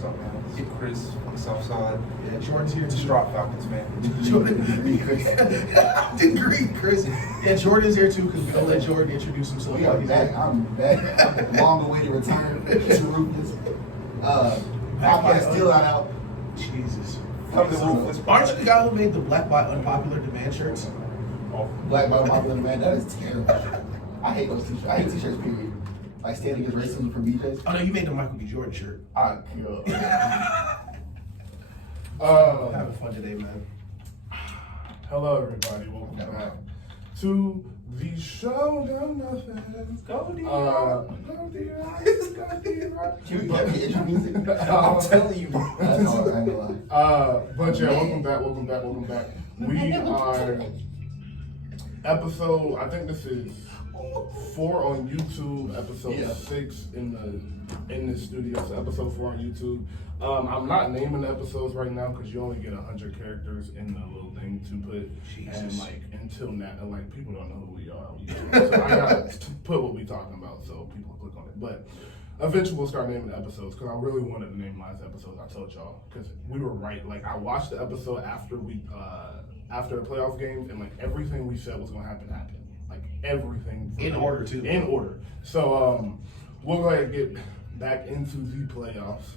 What's up, man? It's Chris from the South Side. Yeah, Jordan's here too. Drock Falcons fan. Jordan, I didn't agree, Chris. Yeah, Jordan's here too because we don't let Jordan introduce himself. We are back. I'm back. Long awaited return to Rufus. Podcast still not out. Jesus. Come to Rufus. Aren't you the guy who made the Black by Unpopular Demand shirts? Black by Popular Man. That is terrible. I hate those t-shirts. I hate t-shirts, period. Like standing against racism from BJ's. Oh no, you made the Michael B. Jordan shirt. I kill. Having fun today, man. Hello, everybody. Welcome back to the show. No nothing. Go D. Go D. Can we get the intro music? I'm telling you, bro. That's all, I ain't gonna lie. But yeah, welcome back. We are episode. I think this is 4 on YouTube. Episode 6 in the studio. So episode 4 on YouTube. I'm not naming the episodes right now because you only get 100 characters in the little thing to put. Jesus. And like until now, like people don't know who we are. So I gotta put what we talking about so people click on it. But eventually we'll start naming the episodes because I really wanted to name last episodes. I told y'all because we were right. Like I watched the episode after the playoff games and like everything we said was gonna happen happened. Like everything In order too. In order. So we'll go ahead and get back into the playoffs.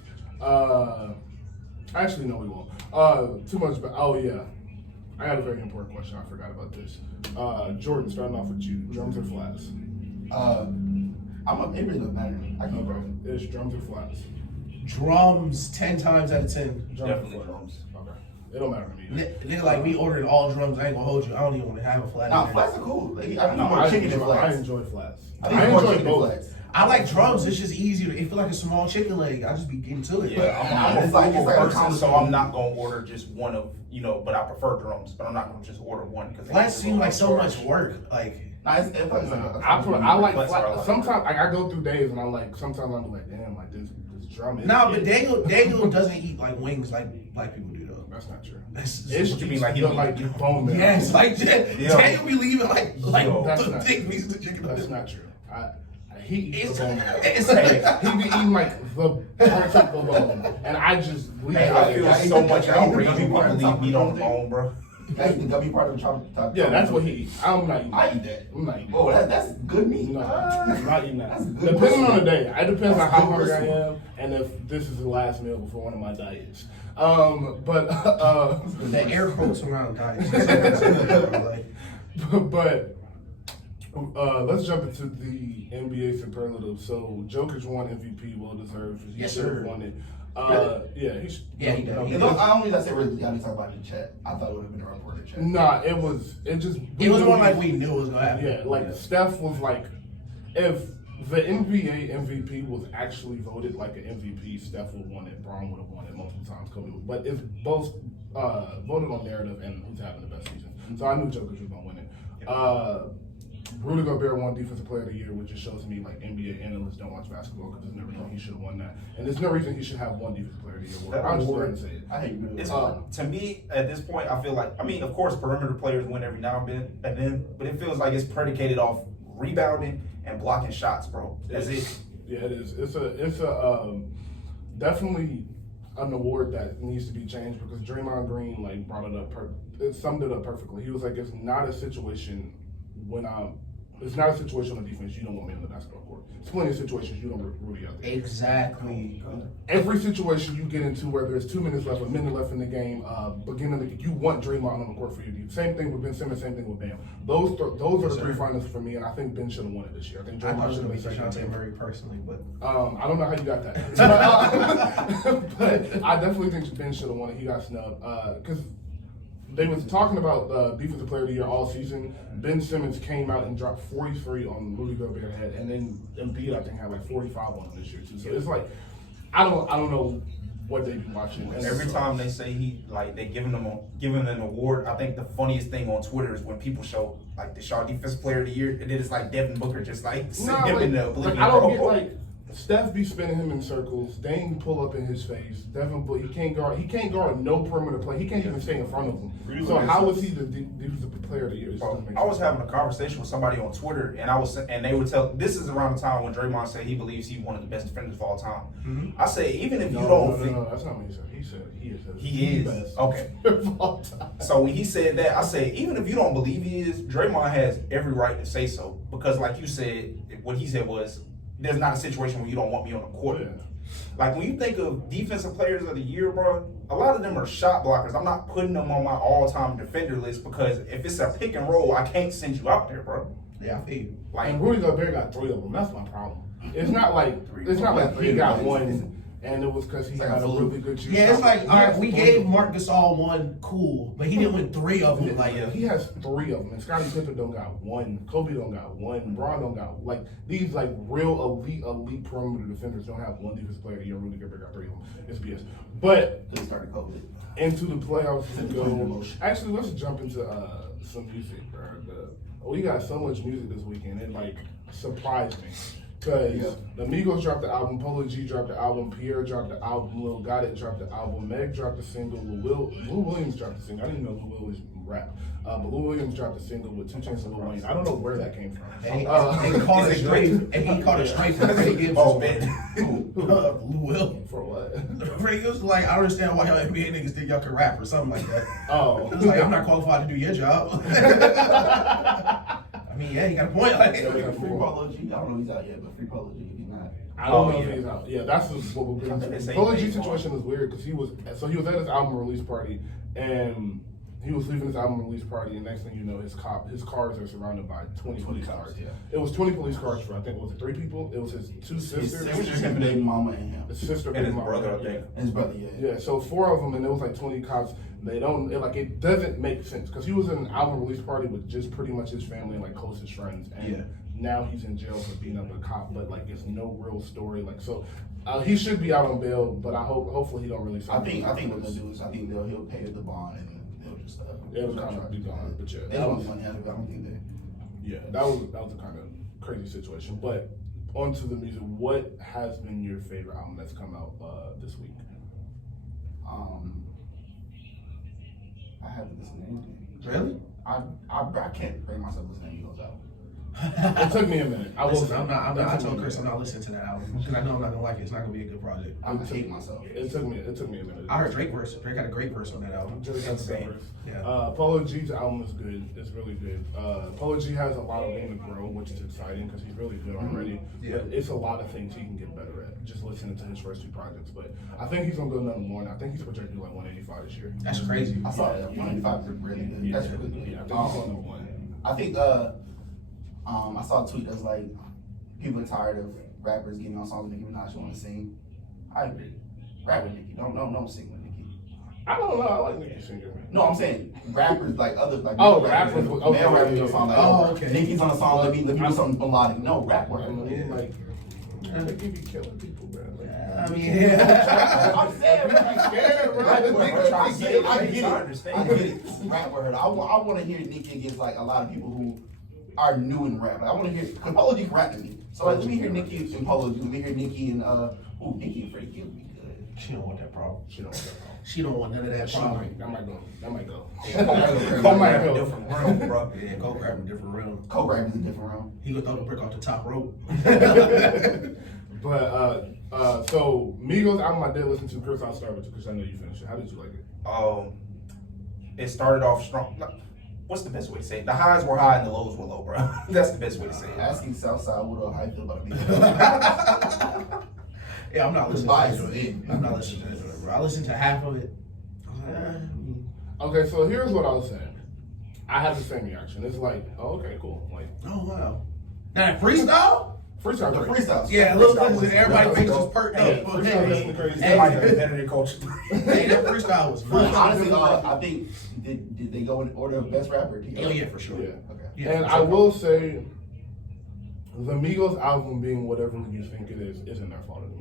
Actually, no, we won't. Too much, but oh yeah, I had a very important question. I forgot about this. Jordan, starting off with you. Drums or flats? It really doesn't matter. I can't Okay, it's drums or flats. Drums 10 times out of 10. Definitely drums. Okay, it don't matter to me. Nigga, like we ordered all drums. I ain't gonna hold you. I don't even want to have a flat. Nah, in there. flats are cool. Like, I No, more I chicken than enjoy flats. flats. I think more chicken than both. flats. I like drums. It's just easier. It feel like a small chicken leg. I just be getting to it. Yeah, I'm a It's like frugal a person, combo. so I'm not gonna order just one of, but I prefer drums, but I'm not gonna just order one because Flats seem like so much work. Like Nah, it feels like a I like Flats are flats. like- Sometimes I go through days and sometimes I'm like, damn, like this drum is. nah, but Daniel doesn't eat like wings like black people do though. That's not true. That's It's what you mean, like, he don't like bone marrow. yes, like Daniel be leaving like That's the not thick true. pieces of chicken. That's not true. He eats It's- the bone marrow. it's Hey, like- he be eating like the parts of the bone, and I just leave Hey, it I like feel that. so much I hate the outrage when gummy part people on leave meat top on of the the bone, bro. I eat the gummy part of the top. Yeah, that's what he eats. I'm not eating I that. eat that. I'm not eating that. Oh, that's good meat. No, I'm not eating that. That's good Depending on pussy. the day. It depends on That's how good hungry I pussy. am and if this is the last meal before one of my diets. The air quotes around guys. Like, But let's jump into the NBA superlatives. So Jokic won MVP, well deserved. He Yes, should have sir. won it. Yeah, he did. I don't need to say really. Y'all need to talk about it in chat. I thought it would have been a report in chat. Nah, it just. it was more like we knew it was gonna happen. Yeah, like Steph was like, if the NBA MVP was actually voted like an MVP, Steph would have won it. Braun would have won it multiple times. Kobe would. But it's both voted on narrative and who's having the best season. So I knew Jokic was gonna win it. Rudy Gobert won Defensive Player of the Year, which just shows me like NBA analysts don't watch basketball because there's no reason he should have won that, and there's no reason he should have one Defensive Player of the Year award. That I'm just award- going to say it. I hate really. It's to me at this point, I feel like of course perimeter players win every now and then, but it feels like it's predicated off rebounding and blocking shots, bro. That's it. Yeah, it is. It's a definitely an award that needs to be changed because Draymond Green like brought it up. It summed it up perfectly. He was like, it's not a situation it's not a situation on defense you don't want me on the basketball court. It's plenty of situations you don't want Rudy out there. Exactly. Every situation you get into, whether there's 2 minutes left, a minute left in the game, you want Draymond on the court for your team. Same thing with Ben Simmons, same thing with Bam. Those are the 3 finalists for me, and I think Ben should have won it this year. I think I thought Draymond it should was have gonna been be second. Dejounte Murray personally, but I don't know how you got that. But I definitely think Ben should have won it. He got snubbed. Because they was talking about Defensive Player of the Year all season. Ben Simmons came out and dropped 43 on Rudy Gobert head, and then Embiid I think had like 45 on him this year too. So it's like I don't know what they be watching. And Every time they say they giving an award, I think the funniest thing on Twitter is when people show like the Shaw Defensive Player of the Year, and then it's like Devin Booker just like sitting him in the oblivion. I don't bro. get like Steph be spinning him in circles. Dame pull up in his face. Devin Book, he can't guard no perimeter play. He can't even stay in front of him. So how is he the defensive player of the year? Bro, I was having a conversation with somebody on Twitter, and they would tell. This is around the time when Draymond said he believes he's one of the best defenders of all time. I say even if you don't think that's not what he said. He said he is the best okay. of all time. So when he said that, I say even if you don't believe he is, Draymond has every right to say so because, like you said, what he said was, "There's not a situation where you don't want me on the court." Yeah. Like when you think of defensive players of the year, bro, a lot of them are shot blockers. I'm not putting them on my all-time defender list because if it's a pick and roll, I can't send you out there, bro. Yeah, I feel you. Like And Rudy Gobert got 3 of them. That's my problem. It's not like he got one and it was because he had a really good year. Yeah, it's like, all right, we gave Marc Gasol one, cool, but he didn't win 3 of them. Like, He has 3 of them, and Scottie Pippen don't got 1. Kobe don't got 1. Bron don't got like these like real elite perimeter defenders don't have 1 defensive player of the year. Rudy Gobert got 3 of them. It's BS. But They started COVID. into the playoffs to go. Actually, let's jump into some music, bro. We got so much music this weekend. It like surprised me. Because the Migos dropped the album, Polo G dropped the album, Pierre dropped the album, Lil Gotti dropped the album, Meg dropped the single, Lil Williams dropped the single. I didn't even know Lil Williams rap. But Lil Williams dropped the single with 2 Chainz and Lil Wayne. I don't know where that came from. and he called it straight. And he called it straight for Freddie Gibbs. oh man, Lou Will. For what? Freddie Gibbs was like, I don't understand why y'all NBA niggas think y'all can rap or something like that. Oh. It was like, I'm not qualified to do your job. I mean, yeah, you got a point. Like, Free Polo G. I don't know if he's out yet, but Free Polo G if he's not. I don't know if he's out. Yeah, that's what we're I think they say Polo G he's situation was weird because he was at his album release party and he was leaving his album release party and next thing you know his cars are surrounded by 20 police cars. Yeah. It was 20 police cars for I think was it 3 people? It was his 2 sisters. His sister, him, baby mama, and him. His sister and his mama, brother, I yeah. think. And his brother, yeah. Yeah, so 4 of them, and it was like 20 cops. It doesn't make sense because he was in an album release party with just pretty much his family and like closest friends, and now he's in jail for beating up a cop. But like, it's no real story. Like, so he should be out on bail, but hopefully he don't release. I think what they'll do is he'll pay the bond and they'll just It'll kind of be gone, but yeah, they don't want money out of it. I don't think they. Yeah, that was a kind of crazy situation. But onto the music, what has been your favorite album that's come out this week? I haven't listened to anything. really? I can't bring myself to listen to Migos album. It took me a minute. I told Chris I'm not listening to that album because I know I'm not gonna like it. It's not gonna be a good project. I hate myself. It took me a minute. I heard Drake verse. Drake got a great verse on that album. Yeah. Polo G's album is good. It's really good. Polo G has a lot of room to grow, which is exciting because he's really good already. Yeah. But it's a lot of things he can get better at. Just listening to his first 2 projects, but I think he's gonna go nothing more. And I think he's projected like 185 this year. That's crazy. I saw that 185 is really good. That's really good. Yeah, I think he's going number 1. I think I saw a tweet that's like people are tired of rappers getting on songs with Nicki Minaj want to sing. I agree. Rap with Nicki. Don't sing with Nicki. I don't know. I like Nicki singer. No, I'm saying rappers like other like Oh, male rappers. male Okay, rappers yeah, on a song like okay. Nicki's on a song. Let me do something melodic. No, rap I work. mean, like Nicki be killing people, man. I mean, I'm saying rap scared, bro. rap word. I'm trying to say it. I I get it. understand. I get it. Rap word. I want to hear Nicki against like a lot of people who are new in rap. Like, I want to hear because Polo G can rap to me. So like, let me hear Nicki and Polo G. Let me hear Nicki and Nicki and Freddie Gibbs be good. she don't want that problem. She don't want that problem. She don't want none of that problem. That might go. That might have a different realm, bro. Yeah, go grab a different realm. Co-rap is a different realm. He gonna throw the brick off the top rope. But so Migos album I did listen to. Chris, I'll start with you because I know you finished it. How did you like it? It started off strong. What's the best way to say it? The highs were high and the lows were low, bro. That's the best way to say it. Asking Southside Woodall how you feel about me. Yeah, I'm not listening Bias. to it. I'm not listening to it, bro. I listened to half of it. Okay, so here's what I was saying. I had the same reaction. It's like, oh, okay, cool. Like, Oh wow. Now that freestyle? freestyle, The great. freestyles. Yeah, look, everybody thinks it's perked Hey, up. freestyle is the crazy. Hey, Like better than Coach. Hey, that freestyle was fun. Honestly, I think did they go in order of best rapper? Oh yeah, for sure. Yeah. Okay. Yeah, And for I sure. will say, the Migos album being whatever you think it is, isn't their fault anymore.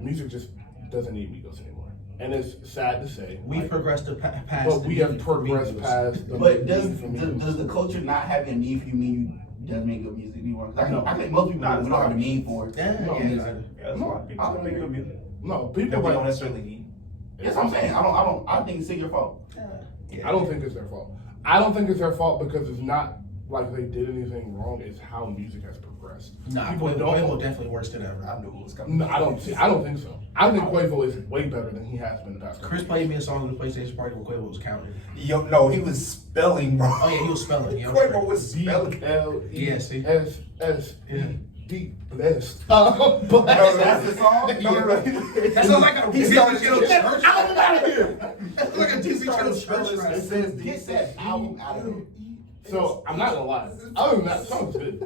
Music just doesn't need Migos anymore. And it's sad to say. We've like, progressed past. but the we have need for progressed Migos. past the But need for Migos. does the culture not having a need for you mean does make good music. I No. think most people Nah, we don't have a need for it. Yeah, No, yeah. Yeah, that's a lot of people that make good music. No, That people we don't like. necessarily need. That's what I'm saying. I think it's your fault. I don't think it's their fault. I don't think it's their fault because it's not like they did anything wrong. It's how music has progressed. Nah, People Quavo definitely worse than ever. I knew it was coming. No, I don't think so. I think Quavo is way better than he has been the past. Chris played me a song at the PlayStation party when Quavo was counting. Yo, no, he was spelling, bro. Oh yeah, he was spelling. Yeah, Quavo was spelling. B-L-E-S-S-D blessed. No, That's the song. No. That sounds like a He started Disney Channel church. out of here. That's like a Disney Channel church. It Right? says Get that album out of here. So I'm not gonna lie. Other than that, the song's good.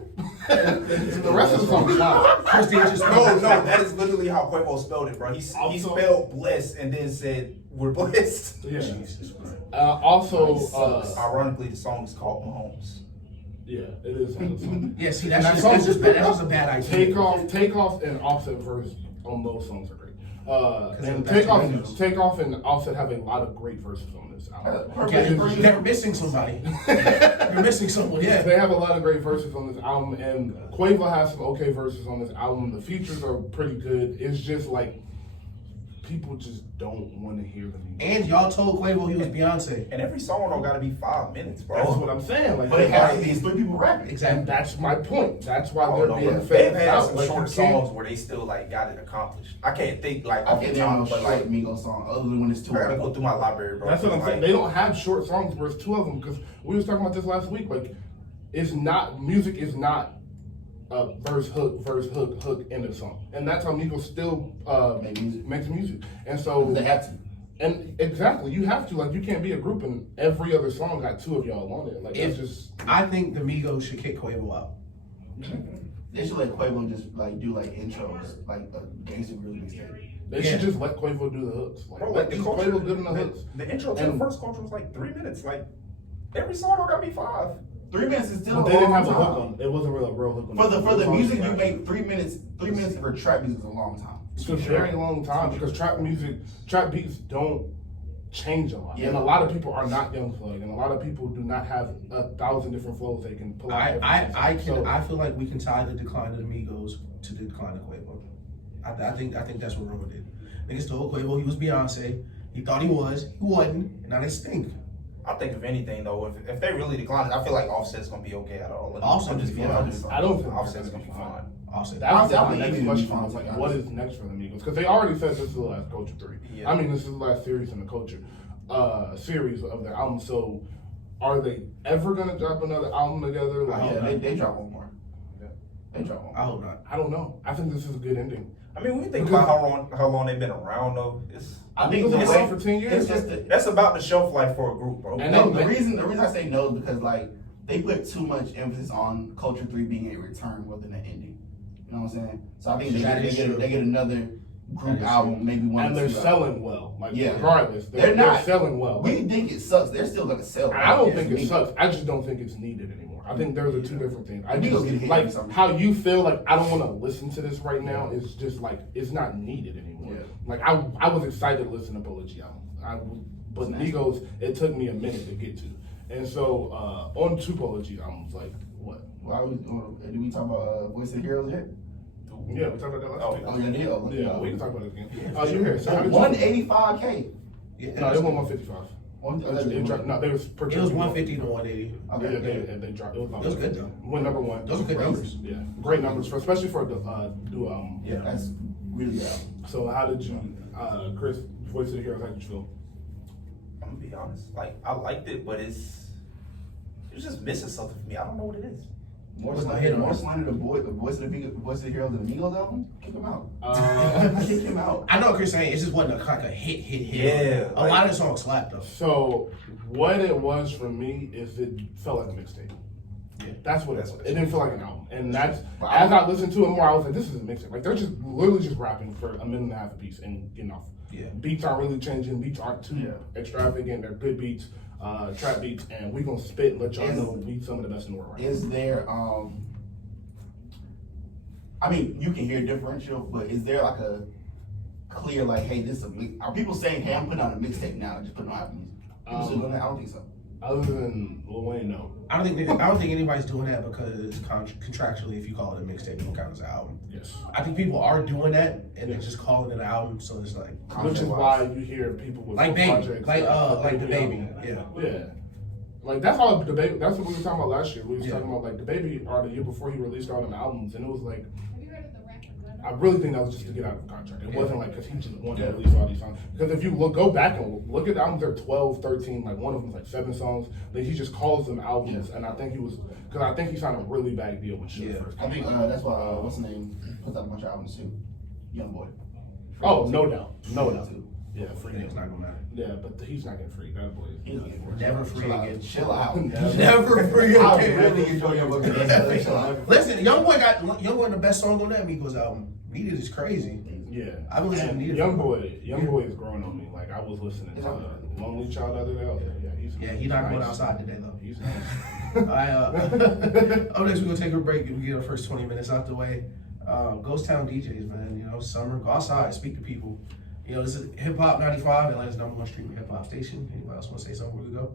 The rest of the song is not. Chris did just No, that is literally how Quavo spelled it, bro. He Also- spelled blessed and then said, we're blessed. Yeah. Jesus Christ. Ironically, the song is called Mahomes. Yeah, it is. Yeah, see, And that's that just song- that was a bad idea. Takeoff, and Offset verse on those songs are great. And that's Takeoff and Offset have a lot of great verses on this album. Okay, they're missing somebody. You're missing someone. Yeah. They have a lot of great verses on this album, and Quavo has some okay verses on this album. The features are pretty good. It's just like people just don't want to hear the music. And y'all told Quavo he was Beyonce. And every song don't gotta be 5 minutes, bro. That's what I'm saying. Like, But it has to be these 3 people rapping. and Exactly. that's my point. That's why Oh, they're no, being but phased they've had out. some Like, short you can't- songs where they still like got it accomplished. I can't think like I off the can't name no top, but like short Migos song other than when it's 2 I gotta go through my library, bro. That's what I'm Like, saying. They don't have short songs where it's 2 of them because we was talking about this last week. Like, it's not music is not verse hook in the song, and that's how Migos still makes music. And so They have to. and exactly, you have to like you can't be a group and every other song got 2 of y'all on it. Like it's just I think the Migos should kick Quavo out. They should let Quavo just like do like intros, like a gangster really mixtape. they should just let Quavo do the hooks. Like, bro, let like the Quavo good in the hooks. The intro to And- the first culture was like 3 minutes. Like every song don't gotta be 5. 3 minutes is still But a they didn't long have a hook time. on it. It wasn't a real hook on For it. the It was music you all- make 3 minutes for trap music is a long time. It's a very long time because trap beats don't change a lot. Yeah. And a lot of people are not Young Floyd, and a lot of people do not have 1,000 different flows they can pull out. I feel like we can tie the decline of the Migos to the decline of Quavo. I think that's what wrong with it. Niggas told Quavo he was Beyonce. He thought he wasn't, and now they stink. I think if anything though, if they really decline it, I feel like Offset's gonna be okay at all. Offset I'm just is being fine. honest. I don't think Offset's gonna be fine. Offset. That's I my think next Iggy would be question. fine, Is to be like, what honest. is next for the Migos? Because they already said this is the last Culture 3. Yeah. I mean, this is the last series in the Culture series of their album. So, are they ever gonna drop another album together? Like, Yeah, they drop one more. They drop one I more. hope not. I don't know. I think this is a good ending. I mean, when you think about how long they've been around though, it's I think Migos been it's around for 10 years. It's just the, that's about the shelf life for a group, bro. And no, they- the reason I say no is because like they put too much emphasis on Culture 3 being a return rather than an ending. You know what I'm saying? So I think they get another group album, maybe one. And or they're two selling well. Like, Yeah. regardless, They're they're not selling well. We think it sucks. They're still gonna sell. I don't Yeah, think me. it sucks. I just don't think it's needed anymore. I think those are 2 different things. I Migos just get hit like with something. how you feel. Like I don't want to listen to this right now. It's just like it's not needed anymore. Yeah. Like I was excited to listen to Apology album. But Migos, it took me a minute to get to. And so on 2 Apology albums, like what? Did we talk about Voice of the Heroes yet? Yeah, we talked about that last week. Oh, yeah, Oh, Yeah, we can talk about it again. You here? So how did you? 185K. Yeah, No, it went 155. It dropped, no, they was It was 150 to 180. Okay. Yeah, they dropped. It was good, though. Went number 1. Those are good numbers. Yeah, great numbers, especially for the Yeah, that's really good. So how did you, Chris, Voice of the Heroes, how did you feel? I'm gonna be honest. Like I liked it, but it's just missing something for me. I don't know what it is. More What's my slander, hit on more it? slander the Voice of the Heroes and the Migos album. Kick him out. Kick him out. I know what Chris saying. It just wasn't like a hit. Yeah, A lot of the songs slapped though. So what it was for me is it felt like a mixtape. Yeah. That's what it was. It didn't feel like an album. And that's, Wow. as I listened to it more, I was like, this is a mixtape. Like, they're just literally just rapping for a minute and a half a piece and getting off. Yeah. Beats aren't really changing. Beats aren't too extravagant. They're good beats, trap beats, and we gonna spit and let y'all know we some of the best in the world right now. Is there I mean, you can hear differential, but is there like a clear like, hey, this is a mix? Are people saying, hey, I'm putting out a mixtape now, just putting out music? People still doing that? I don't think so. Other than Lil Wayne, no. I don't think anybody's doing that because contractually, if you call it a mixtape, it don't count as an album. Yes. I think people are doing that and they're just calling it an album, so it's like Which is why you hear people with like Baby, projects like the Baby, album. yeah. Yeah. Like that's all the Baby. That's what we were talking about last year. We was Yeah. talking about like the Baby or the year before he released all them albums, and it was like. I really think that was just to get out of the contract. It wasn't like because he just wanted to release all these songs. Because if you go back and look at the albums, they're 12, 13, like one of them's like 7 songs. Like he just calls them albums, and I think he signed a really bad deal with shit first. I think that's why what's his name puts out a bunch of albums too. Young boy. Oh, no doubt. Yeah, free. It's not gonna matter. Yeah, but he's not getting free. That boy. Never free again. Chill out. Never free I again. really enjoy Young Boy. Chill out. Listen, Young Boy the best song on that Migos album. Needed is crazy. Yeah, I've been listening to Needed. Young Boy is growing on me. Like I was listening to Lonely Child the other day. I was like, He's not going outside today though. He's nice. Up next, we're gonna take a break and we get our first 20 minutes out the way. Ghost Town DJs, man. You know, summer, go outside, speak to people. You know, this is Hip Hop 95, Atlanta's #1 streaming hip hop station. Anybody else want to say something where we go?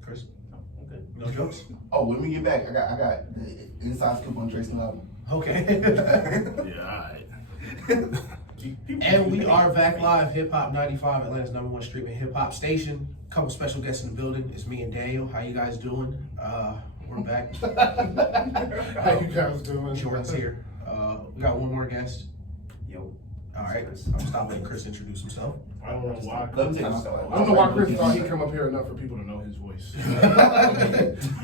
Chris? Okay. No jokes? Oh, when we get back, I got the inside scoop on Drake's new album. Okay. Yeah, And we are back live, Hip Hop 95, Atlanta's #1 streaming hip hop station. Couple special guests in the building. It's me and Daniel. How you guys doing? We're back. How you guys doing? Jordan's here. We got one more guest. Yo. All right. I'm gonna stop letting Chris introduce himself. I don't know why. Let him take I his don't know why Chris thought he'd come up here enough for people to know his voice.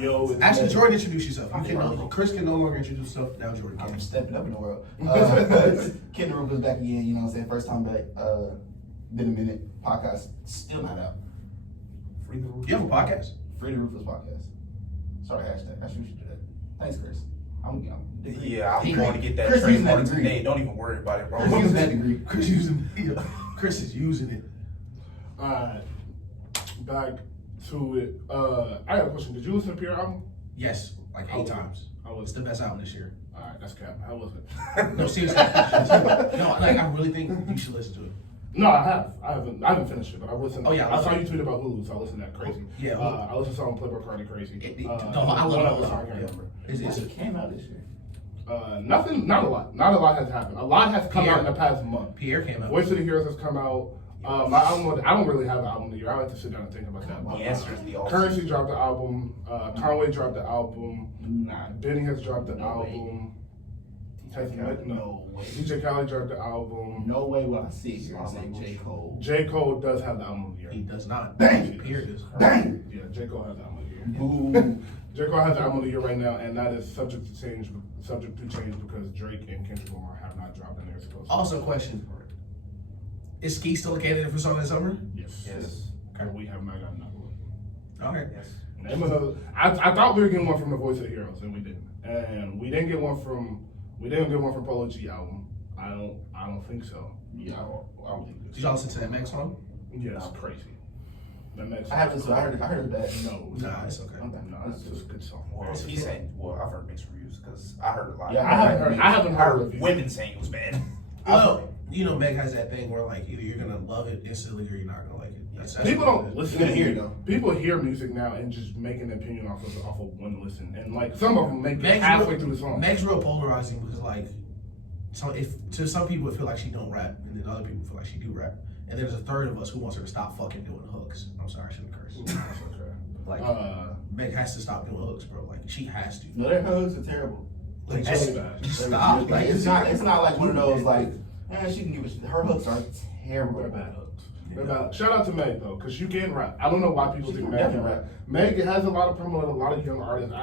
Yo, it's Actually, Mo. Jordan, introduce yourself. Chris can no longer introduce himself. Now Jordan I'm can. stepping up in the world. Ken the Roof is back again, you know what I'm saying? First time back. Been a minute. Podcast still not out. Free the roof. You have a podcast? Free the Roofless Podcast. Sorry, hashtag. I should do that. Thanks, Chris. Yeah, I'm going to get that Chris using that trademark degree. today. Don't even worry about it, bro. Chris using that degree. Chris is using it. Alright, back to it. I got a question. Did you listen to Pierre album? Yes, like 8 times. It's the best album this year. Alright, that's cap. How was it? No, seriously. No, like I really think you should listen to it. No, I have. I haven't finished it, but I've listened. Oh, yeah, I saw you tweet about Hulu, so I listened to that crazy. Yeah, I listened to song Playboy Cardi Crazy. I love one it. other song I can't remember. It came out this year. Nothing. Not a lot. Not a lot has happened. A lot has come out in the past month. Pierre came out. Voice of the Heroes has come out. My album, I don't really have an album of the year. I have to sit down and think about that. The answer is the Currency dropped the album. Conway dropped the album. Benny has dropped the album. No way. DJ Khaled dropped the album. No way will I sit here and say J. Cole. J. Cole does have the album of the year. He does not. Dang. Pierre does. Dang! Yeah, J. Cole has the album of the year. Boo. J. Cole has the album of the year right now, and that is subject to change because Drake and Kendrick Lamar have not dropped in their supposed to. Also, question: is Ski still a candidate for Song of the Summer? Yes. Yes. Okay, we have not gotten another one. All right. Yes. Name another. I thought we were getting one from the Voice of the Heroes, and we didn't. And we didn't get one from Polo G album. I don't think so. Yeah, I don't think Did y'all listen to that next one? Yeah, it's crazy. That next. I haven't. I heard that. No. Nah, it's okay. No, it's just a good song. Well, he's saying, I've heard mixed reviews because I heard a lot. Yeah, I haven't heard reviews. women saying it was bad. Well, you know, Meg has that thing where like either you're gonna love it instantly or you're not gonna like it. That's People what don't it is. listen. You're gonna hear it though. People hear music now and just make an opinion off of one listen, and like some of them make it Meg's halfway real- through the song. Meg's real polarizing because like, so if to some people it feel like she don't rap, and then other people feel like she do rap, and there's a third of us who wants her to stop fucking doing hooks. I'm sorry, I shouldn't curse. That's okay. Like, Meg has to stop doing hooks, bro. Like she has to. No, their hugs are terrible. Like It's just, really bad. just stop. Like It's not like one of those like, she can give a shit. Her hooks are terrible. They're bad hooks. They're bad. Shout out to Meg though, because you can rap. I don't know why people She think can Meg can definitely rap. Meg has a lot of promo that a lot of young artists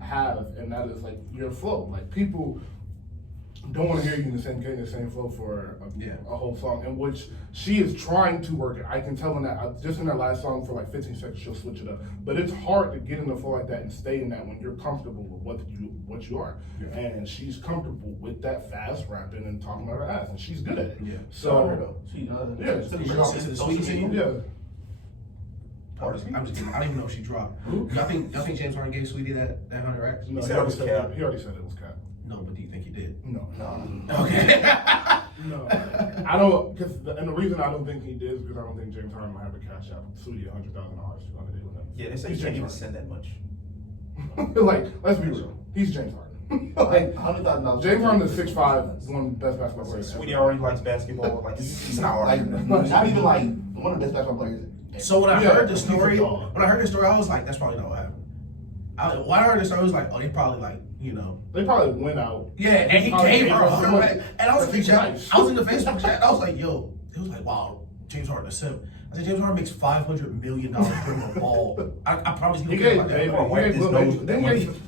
have, and that is like your flow. Like people don't want to hear you in the same flow for a whole song, in which she is trying to work it. I can tell in that just in that last song for like 15 seconds she'll switch it up, but it's hard to get in the flow like that and stay in that when you're comfortable with what you are. Yeah. And she's comfortable with that fast rapping and talking about her ass, and she's good at it. Yeah. So she to the Sweet single? Yeah. I'm just kidding. I don't even know if she dropped. Y'all think James Harden gave Sweetie that 100 racks? No, He said it was cap. He already said it was cap. No, but do you think he did? No. Okay. No, I don't. And the reason I don't think he did is because I don't think James Harden will have a cash out Sweetie $100,000 to go on a date with him. Yeah, they say He's you can't even James send that much. Harden. Like, let's be real. He's James Harden. Like, $100,000. James Harden is 6'5", one of the best basketball players. Sweetie already likes basketball. Like, he's not Like, arguing. not even like one of the best basketball players. So when I Yeah, heard the he's a story, dog. I was like, that's probably not what happened. When I heard the story, I was like, oh, they probably like, They probably went out. yeah, and he Probably gave her some money. and I was in the chat. Nice. I was in the Facebook chat. And I was like, yo, it was like, wow, James Harden a simp. I said, James Harden makes $500 million during a ball. I promise you, He he gave like that. Baby, Bro, he wipe gave his Lil nose Baby, with then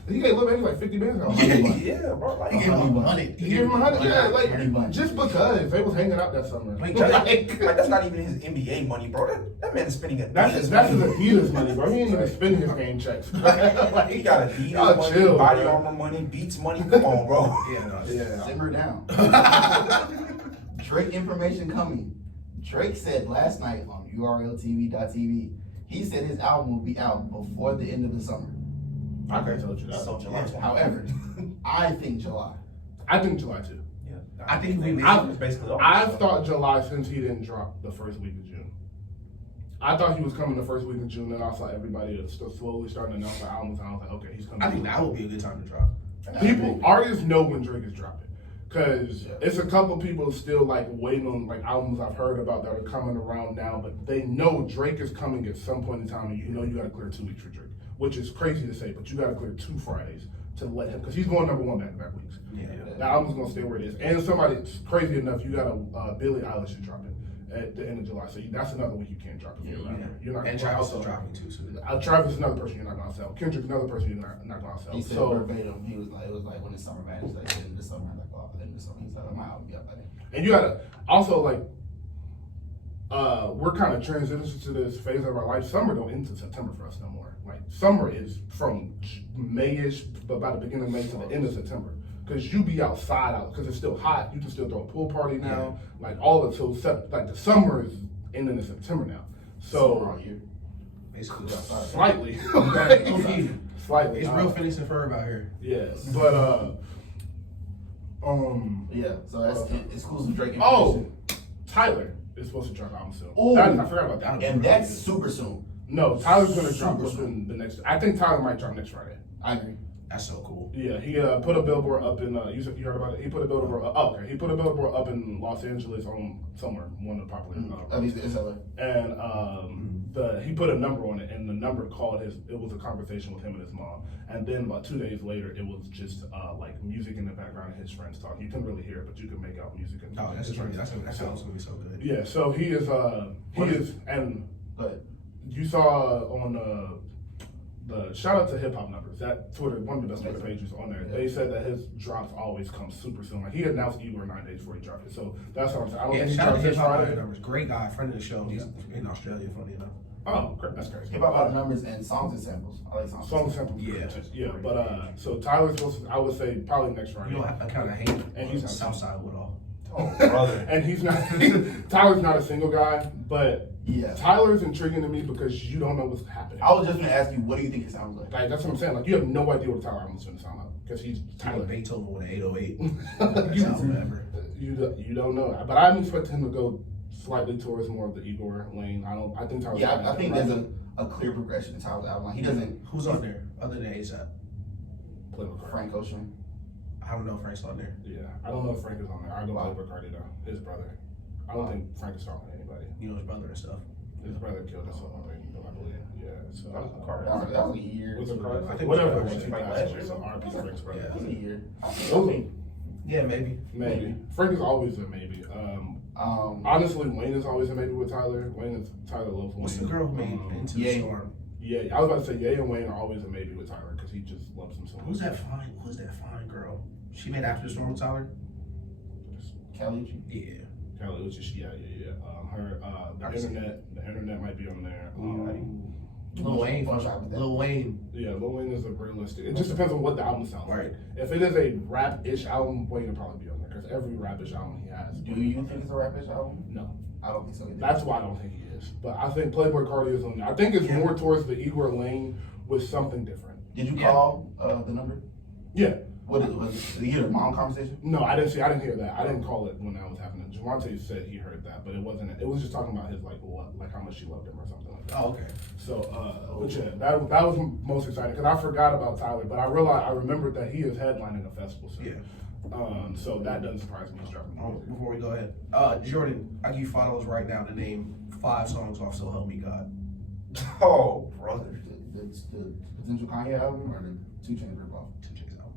that he gave Lil Baby like $50 million. Yeah, bro. Like, He gave him Money bunch. 100. He gave him 100. Yeah, Money like bunch. just because they was hanging out that summer. Like, like, that's not even his NBA money, bro. That man is spending That's Adidas his money. Adidas money, bro. He ain't even spend his game checks. Like, He got Adidas y'all money, chill, Body bro. Armor money, Beats money. Come on, bro. Yeah, no, Yeah. Simmer down. Drake information coming. Drake said last night on urltv.tv, he said his album will be out before the end of the summer. I could have told you that. So July 20. However, I think July. I think July too. Yeah, I think we- it's basically over. I've thought July since he didn't drop the first week of June. I thought he was coming the first week of June, and I saw everybody slowly starting to announce the albums, and I was like, okay, he's coming. I think that would be a good time to drop. Artists know when Drake is dropping. Cause Yeah. it's a couple people still like waiting on like albums I've heard about that are coming around now, but they know Drake is coming at some point in time, and you know you got to clear 2 weeks for Drake, which is crazy to say, but you got to clear 2 Fridays to let him, because he's going #1 back-to-back weeks. Yeah. The album's gonna stay where it is, and somebody crazy enough, you got a Billie Eilish dropping at the end of July, so that's another week you can't drop if you're around here. You're not. And gonna Travis sell. is dropping too. So Travis is another person you're not gonna sell. Kendrick's another person you're not gonna sell. He said So. verbatim, he was like, it was like when the summer match, like in the summer, like oh, in the summer, he's like, my album be up by then. And you gotta also like, we're kind of transitioning to this phase of our life. Summer don't end until September for us no more. Like summer is from Mayish, but by the beginning of May to the end of September. Cause you be outside because it's still hot. You can still throw a pool party now. Like all of like the summer is ending in September now. Summer all So year. basically, slightly, slightly. it's real Phineas and Ferb out here. Yes, but Yeah, so that's exclusive Drake oh, information. Tyler is supposed to drop album soon. Ooh. I forgot about that. And that's super soon. No, Tyler's gonna drop Super within the next. I think Tyler might drop next Friday. I agree. That's so cool. Yeah, he put a billboard up in. You heard about it? He put a billboard. Okay, he put a billboard up in Los Angeles on somewhere, one of the popular. At least it's LA. And he put a number on it, and the number called his. It was a conversation with him and his mom, and then about 2 days later, it was just like music in the background and his friends talking. You couldn't really hear it, but you could make out music. And Oh, that's his friends. that sounds gonna be so good. Yeah, so he is. And But you saw on the shout out to Hip Hop Numbers, that Twitter, one of the best Twitter pages on there. They said that his drops always come super soon. Like he announced Igor 9 days before he dropped it. So that's what I'm saying. I don't Yeah, think he shout out dropped to this Hip Hop Friday. Numbers. Great guy, friend of the show. He's in Australia, funny enough. Oh, great. That's crazy. hip hop out of numbers and songs and samples. I like songs. Song sample. Yeah. Yeah. But so Tyler's supposed to, I would say probably next Friday. You know, I kind of hate And he's not- Southside Woodall. Oh, brother. And he's not Tyler's not a single guy, but Yeah. Tyler's intriguing to me because you don't know what's happening. I was just gonna ask you, what do you think it sounds like? Like that's what I'm saying. Like you have no idea what Tyler album's gonna sound like because he's Tyler Tyler. Beethoven with an 808. You- Sounds whatever. You don't know, but I'm expecting him to go slightly towards more of the Igor lane. I think Tyler. Yeah, I think there's a clear progression in Tyler's album. Like, he doesn't. Who's on there other than ASAP? play with Cardi. Frank Ocean. I don't know if Frank's on there. Yeah, I don't know if Frank is on there. I go play with Cardi though. His brother. I don't think Frank is talking to anybody. You know his brother and stuff. His brother killed us all, I believe. Yeah, so. That was Carter. That was a year. Was it Cardi? I think Whatever it it was was, he like passed last away. year. So RP Frank's brother. Yeah. That was a year. Okay. Yeah, maybe. Maybe. Frank is always a maybe. Honestly, Wayne is always a maybe with Tyler. Tyler loves Wayne. What's the girl who made Into yeah. the Storm? Yeah, I was about to say Ye and Wayne are always a maybe with Tyler because he just loves him so much. Who's that fine girl? She made After the Storm with Tyler? Kelly. Yeah. Kelly Uchis, yeah. The internet might be on there. Lil Wayne. Fun shot with that. Lil Wayne. Yeah, Lil Wayne is a realistic. It just depends on what the album sounds Right. like. If it is a rap-ish album, Wayne will probably be on there because every rap-ish album he has. Do you think it's a rap-ish album? No. I don't think so either. That's why I don't think he is. But I think Playboy Cardi is on there. I think it's more towards the Igor lane with something different. Did you call the number? Yeah. Did you hear the mom conversation? No, I didn't hear that. I didn't call it when that was happening. Javante said he heard that, but it wasn't. It was just talking about his like how much she loved him or something like that. Oh, okay. So, but yeah, that was most exciting because I forgot about Tyler, but I remembered that he is headlining a festival soon. Yeah. So that doesn't surprise me. He's dropping music. Before we go ahead, Jordan, I give you $5 right now to name 5 songs off "So Help Me God." Oh, brother. The potential Kanye album or the 2 Chainz ripoff? 2 Chainz album.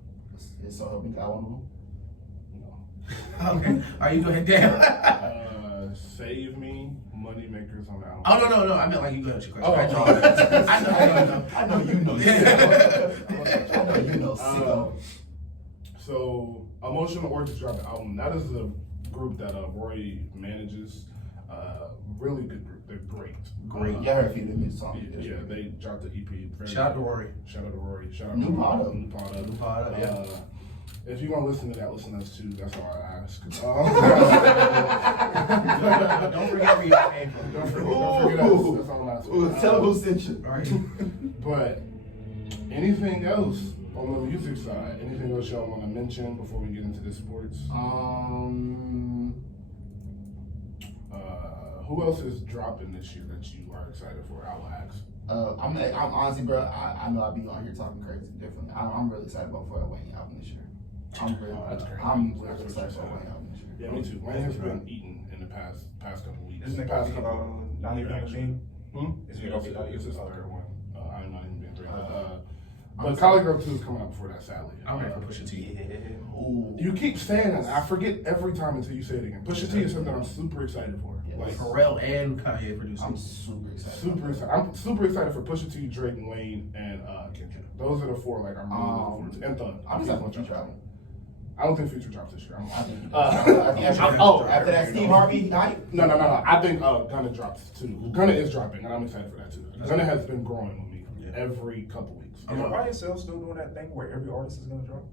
It's So Help Me God one of them. No. Okay. All right, you go ahead, Dan. Save Me, Money Makers on the album. Oh no! I meant like you go ahead with your Oh, question. I know you know. I know you know. Sicko. So, Emotional Orchestra album. That is a group that Roy manages. Really good group. They're great. Great. Yeah, I heard a few of them his songs. Yeah, they dropped the EP. Shout out to Rory. Shout out to Rory. Shout out New to Potter. New Potter. New Potter, yeah. If you're gonna listen to that, listen to us too. That's all I ask. Don't forget where you came from. Don't forget us. That's all I'm asking. Tell them who sent you. All right. But anything else on the music side? Anything else y'all want to mention before we get into the sports? Who else is dropping this year that you are excited for? I will ask. I'm honestly, bro. I know I'll be on here talking crazy. Definitely, I'm really excited about Floyd Wayne album this year. I'm really excited about Wayne album this year. Yeah, me too. Wayne has been eating in the past couple weeks. Isn't it past called couple Not Even a Machine? It's Is it gonna be it's his third one. I'm not even being three. I'm But College Girl 2 is coming out before that, sadly. I'm ready for Pusha T. Ooh. You keep saying that. I forget every time until you say it again. Pusha T is something I'm super excited for. Yeah, Like Pharrell and Kanye producing. I'm super excited. super excited. I'm super excited for Pusha T, Drake, Wayne, and Kendrick. Those are the 4 like I'm really looking forward to. And Thug. I'm excited for Future album. I don't think Future drops this year. I think After that Steve Harvey hype. No. I think Gunna drops too. Gunna is dropping, and I'm excited for that too. Gunna has been growing with me every couple weeks. Is YSL still doing that thing where every artist is gonna drop?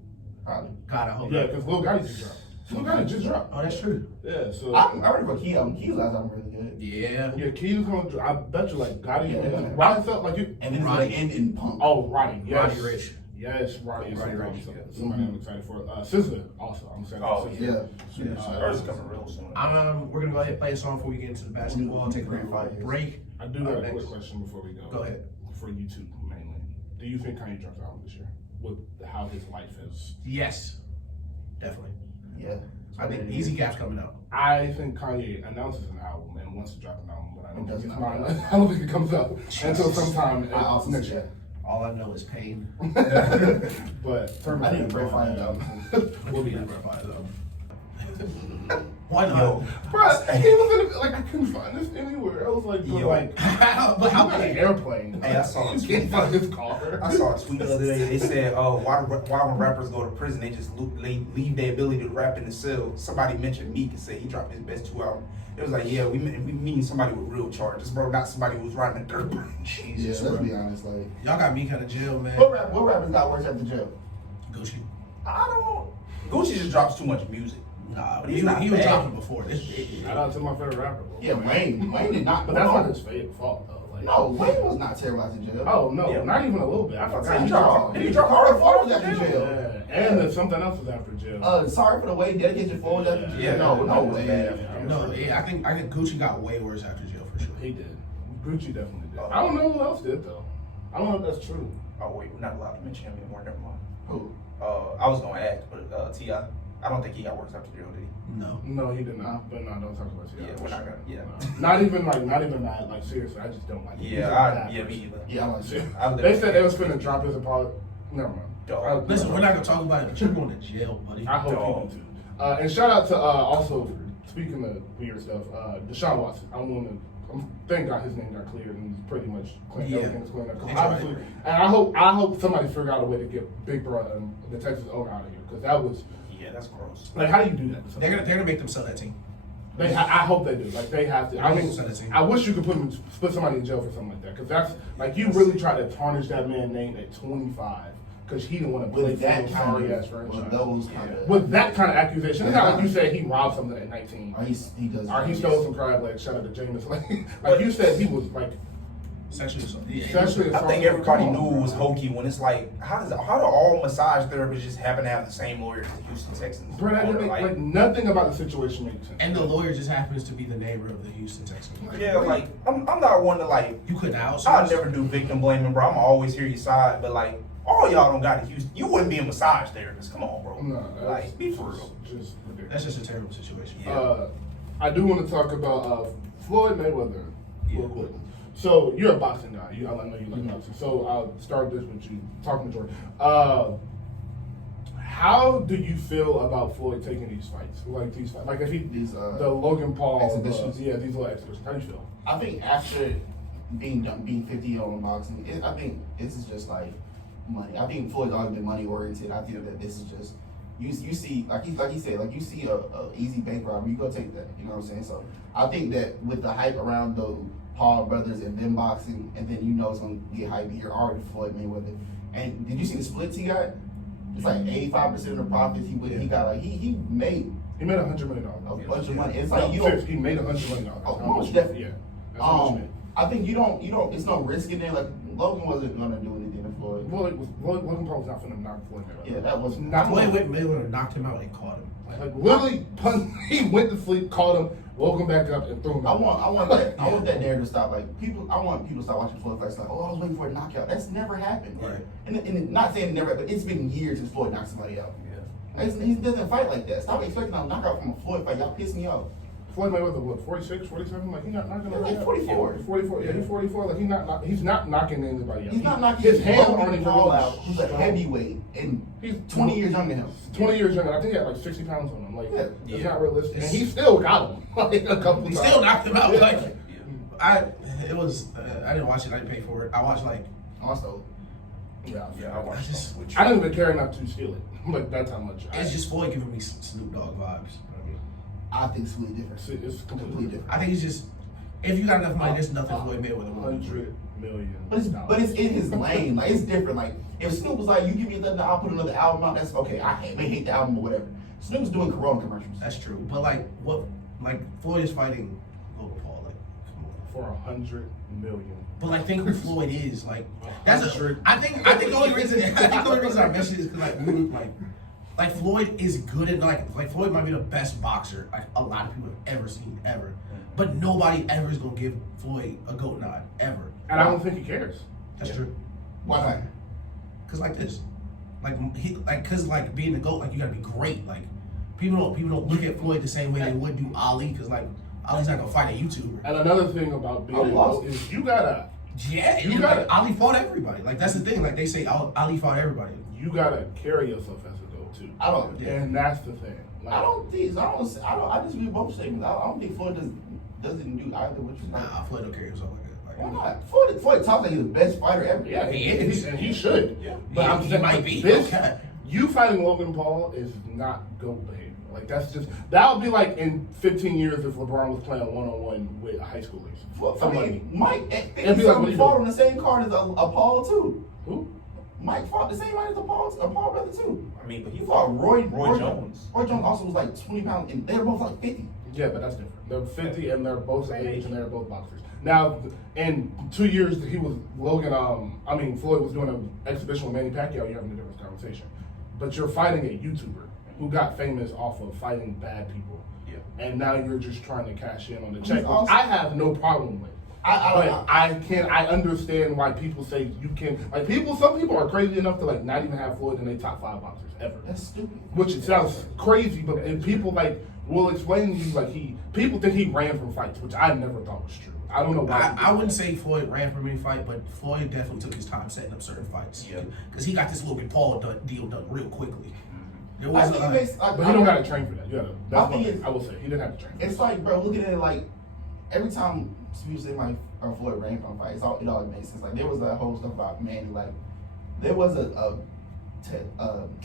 Probably. God, I hope. Yeah, because Lil Gotti just dropped. Lil Gotti just dropped. Oh, that's true. Yeah, so I'm ready for Key album. Key's last album really good. Yeah. Key's gonna. I bet you like Gotti. Yeah. Why it felt like you? And it's gonna end in punk. Oh, Roddy. Yes. Roddy Ricch. Yes, Roddy. Is Roddy somebody, Ricch, yeah. somebody I'm excited for. SZA also. I'm excited Oh, for SZA. Yeah. Hers is coming real soon. We're gonna go ahead and play a song before we get into the basketball. Take a brief break. I do have a Next. quick question before we go. Go ahead. For you two mainly. Do you think Kanye drops the album this year? With how his life is? Yes, definitely. Yeah. I think Easy Cap's coming out. I think Kanye announces an album and wants to drop an album, but I don't It think doesn't it's come not. out. I don't think it comes out until sometime I also next see year. All I know is pain. But I need a break fine album. We'll be in the fire though. Why not? Yo, Bruh, he was in like I couldn't find this anywhere. I was like, Yo. but how about an airplane? Hey, I saw a You can't find this car. I saw a tweet the other day. They said, why when rappers go to prison, they just leave their ability to rap in the cell. Somebody mentioned Meek and said he dropped his best 2 albums. It was like, yeah, we mean somebody with real charges, bro, not somebody who was riding a dirt bike. Yeah, Jesus, let's bro. be honest. Like, Y'all got me kind of jail, man. what rappers got worse after jail? Gucci. I don't. Gucci just drops too much music. Nah, But he he's not was bad. dropping before. Shout out to my favorite rapper, bro. Yeah, Wayne did not. But that's not his fault though. Like, No, Wayne was not terrible after jail. Oh no, Yeah. not even a little bit. I forgot He dropped Hard Photos after jail. Yeah, and then something else was after jail. Sorry for the way dedicated photos after jail. Yeah, no that was way. bad. No, yeah, I think Gucci got way worse after jail for sure. He did. Gucci definitely did. I don't know who else did though. I don't know if that's true. Oh wait, we're not allowed to mention him anymore. Never mind. Who? I was gonna ask, but T.I. I don't think he got worse after jail, did he? No. No, he did not. But no, don't talk about it. Yeah, we're not gonna. Yeah. Not even mad. Like seriously, I just don't like it. He's a Yeah, bad me person. either. Yeah, I like Shit. shit. They said they was finna drop his apology. Never mind. Dog. Listen, we're not gonna talk about it, but you're going to jail, buddy. I hope Dog. he do too. And shout out to also speaking of weird stuff, Deshaun Watson. Thank God his name got cleared and he's pretty much clean. Yeah. Everything's cleaned up. 'Cause It's obviously, right. and I hope somebody figure out a way to get Big Brother and the Texas owner out of here because that was Yeah, that's gross. like, how do you do that? They're gonna make them sell that team. I hope they do. Like they have to. I mean, I wish you could put somebody in jail for something like that because that's like you really try to tarnish that man's name at 25 because he didn't want to play With for that those kind sorry ass of, franchise. with those kind of, With that kind of accusation, it's not like you said he robbed something at 19. he does. Or he stole some crab legs. Shout out to Jameis. Like you said, he was like Sexually assault. Yeah, Sexually I assault. think everybody Come knew on, it was bro. hokey when it's like, how do all massage therapists just happen to have the same lawyer as the Houston Texans? Bro, that didn't make, like nothing about the situation makes sense. And the lawyer just happens to be the neighbor of the Houston Texans. Yeah, like I'm not one to like. You couldn't outsource. I'll never do victim blaming, bro. I'm always hear your side, but like all y'all don't got a Houston. You wouldn't be a massage therapist. Come on, bro. No, that's like be for real. Just ridiculous. That's just a terrible situation. I do want to talk about Floyd Mayweather. Real quick. So you're a boxing guy. I know you like boxing. So I'll start this with you. Talking to Jordan. How do you feel about Floyd taking these fights? Like if he the Logan Paul exhibitions. these little exhibitions. How do you feel? I think after being 50 on boxing, I think this is just like money. I think Floyd's always been money oriented. I think that this is just you see like he said, like you see a easy bank robbery, you go take that. You know what I'm saying? So I think that with the hype around the Paul brothers and them boxing, and then you know it's gonna get hype here already Floyd Mayweather. And did you see the splits he got? It's like 85% of the profits he got. Like he made He made $100 million. a bunch of money. It's like you don't. He made $100 million. Oh, most definitely. Yeah. That's how much he made. I think you don't. It's no risk in there. Like Logan wasn't gonna do anything to Floyd. Logan Paul was not finna knock Floyd Mayweather. Yeah, that was not Floyd went Mayweather knocked him out and caught him. Like literally, he went to sleep, called him, woke him back up, and threw him I out. want that narrative to stop. Like I want people to stop watching Floyd fights. Like, oh, I was waiting for a knockout. That's never happened. Right. And not saying it never, but it's been years since Floyd knocked somebody out. Yeah. He doesn't fight like that. Stop expecting a knockout from a Floyd fight. Y'all piss me off. Floyd Mayweather, what, 46, 47? Like, he's not knocking He's nobody like out. 44. 44, yeah, he's 44. Like, he's not knocking anybody out. He's not knocking his hands Logan aren't even Paul really out. Who's a strong. heavyweight and He's 20 years younger than him. 20 years younger. I think he had like 60 pounds on him. Like, Yeah. it's not realistic. And he still got him. Like, a couple He times. still knocked him out. Yeah. Like I didn't watch it. I didn't pay for it. I watched like Also, Yeah, Yeah, I watched just- with you. I didn't even care enough to steal it. Like, that's how much. it's just Floyd giving me Snoop Dogg vibes. I think it's really different. It's Completely different. I think he's just if you got enough money, there's nothing Floyd Mayweather will do. $100 million. But it's in his lane. Like it's different. Like if Snoop was like, you give me another, I'll put another album out. That's okay. May hate the album or whatever. Snoop's doing Corona commercials. That's true. But like Floyd is fighting Logan Paul. Like come on. For $100 million. But like think who Floyd is. Like that's $100 I think the only reason I mentioned it is because like Floyd is good at like Floyd might be the best boxer like a lot of people have ever seen ever. But nobody ever is gonna give Floyd a GOAT nod ever. And I don't think he cares. That's true. Why not? Cause like this, cause being the GOAT, like you gotta be great. Like people don't look at Floyd the same way they would do Ali. Cause like Ali's not gonna fight a YouTuber. And another thing about being I lost. is you gotta You gotta- Ali fought everybody. Like that's the thing. Like they say Ali fought everybody. carry yourself as a GOAT too. I don't. Yeah. And that's the thing. Like, I just read both statements. I don't think Floyd doesn't do either. Which is Nah, Floyd don't carry himself like that. why Like, not? Floyd talks like he's the best fighter ever. Yeah, He is. and he should. Yeah. But I'm He saying might like, be. this, Okay. you fighting Logan Paul is not GOAT behavior. Like that would be like in 15 years if LeBron was playing 1-on-1 with high schoolers. Mike It'd be like, what do you fought do? on the same card as Paul too. Who? Mike fought the same night as Paul brother too. I mean, but He he fought Roy Jones. Roy Jones also was like 20 pounds, and they were both like 50. Yeah, but that's different. They're 50 and they're both age and they're both boxers. Now, in 2 years that he was Floyd was doing an exhibition with Manny Pacquiao, you're having a different conversation. But you're fighting a YouTuber who got famous off of fighting bad people. Yeah. And now you're just trying to cash in on the He's check, which awesome. I have no problem with. I understand why people say you can. Like some people are crazy enough to like not even have Floyd in their top 5 boxers ever. That's stupid. Which it sounds crazy, but and people like will explain to you like people think he ran from fights, which I never thought was true. I don't know why. I wouldn't say Floyd ran from any fight, but Floyd definitely took his time setting up certain fights. Yeah. Because he got this Logan Paul deal done real quickly. There I wasn't think it like, makes. But he don't got to train for that. You gotta. That's My thing one thing is- I will say. He didn't have to train. For It's like, bro, look at it like every time people say Mike or Floyd ran from fights, it all makes sense. Like there was that whole stuff about Manny. Like there was a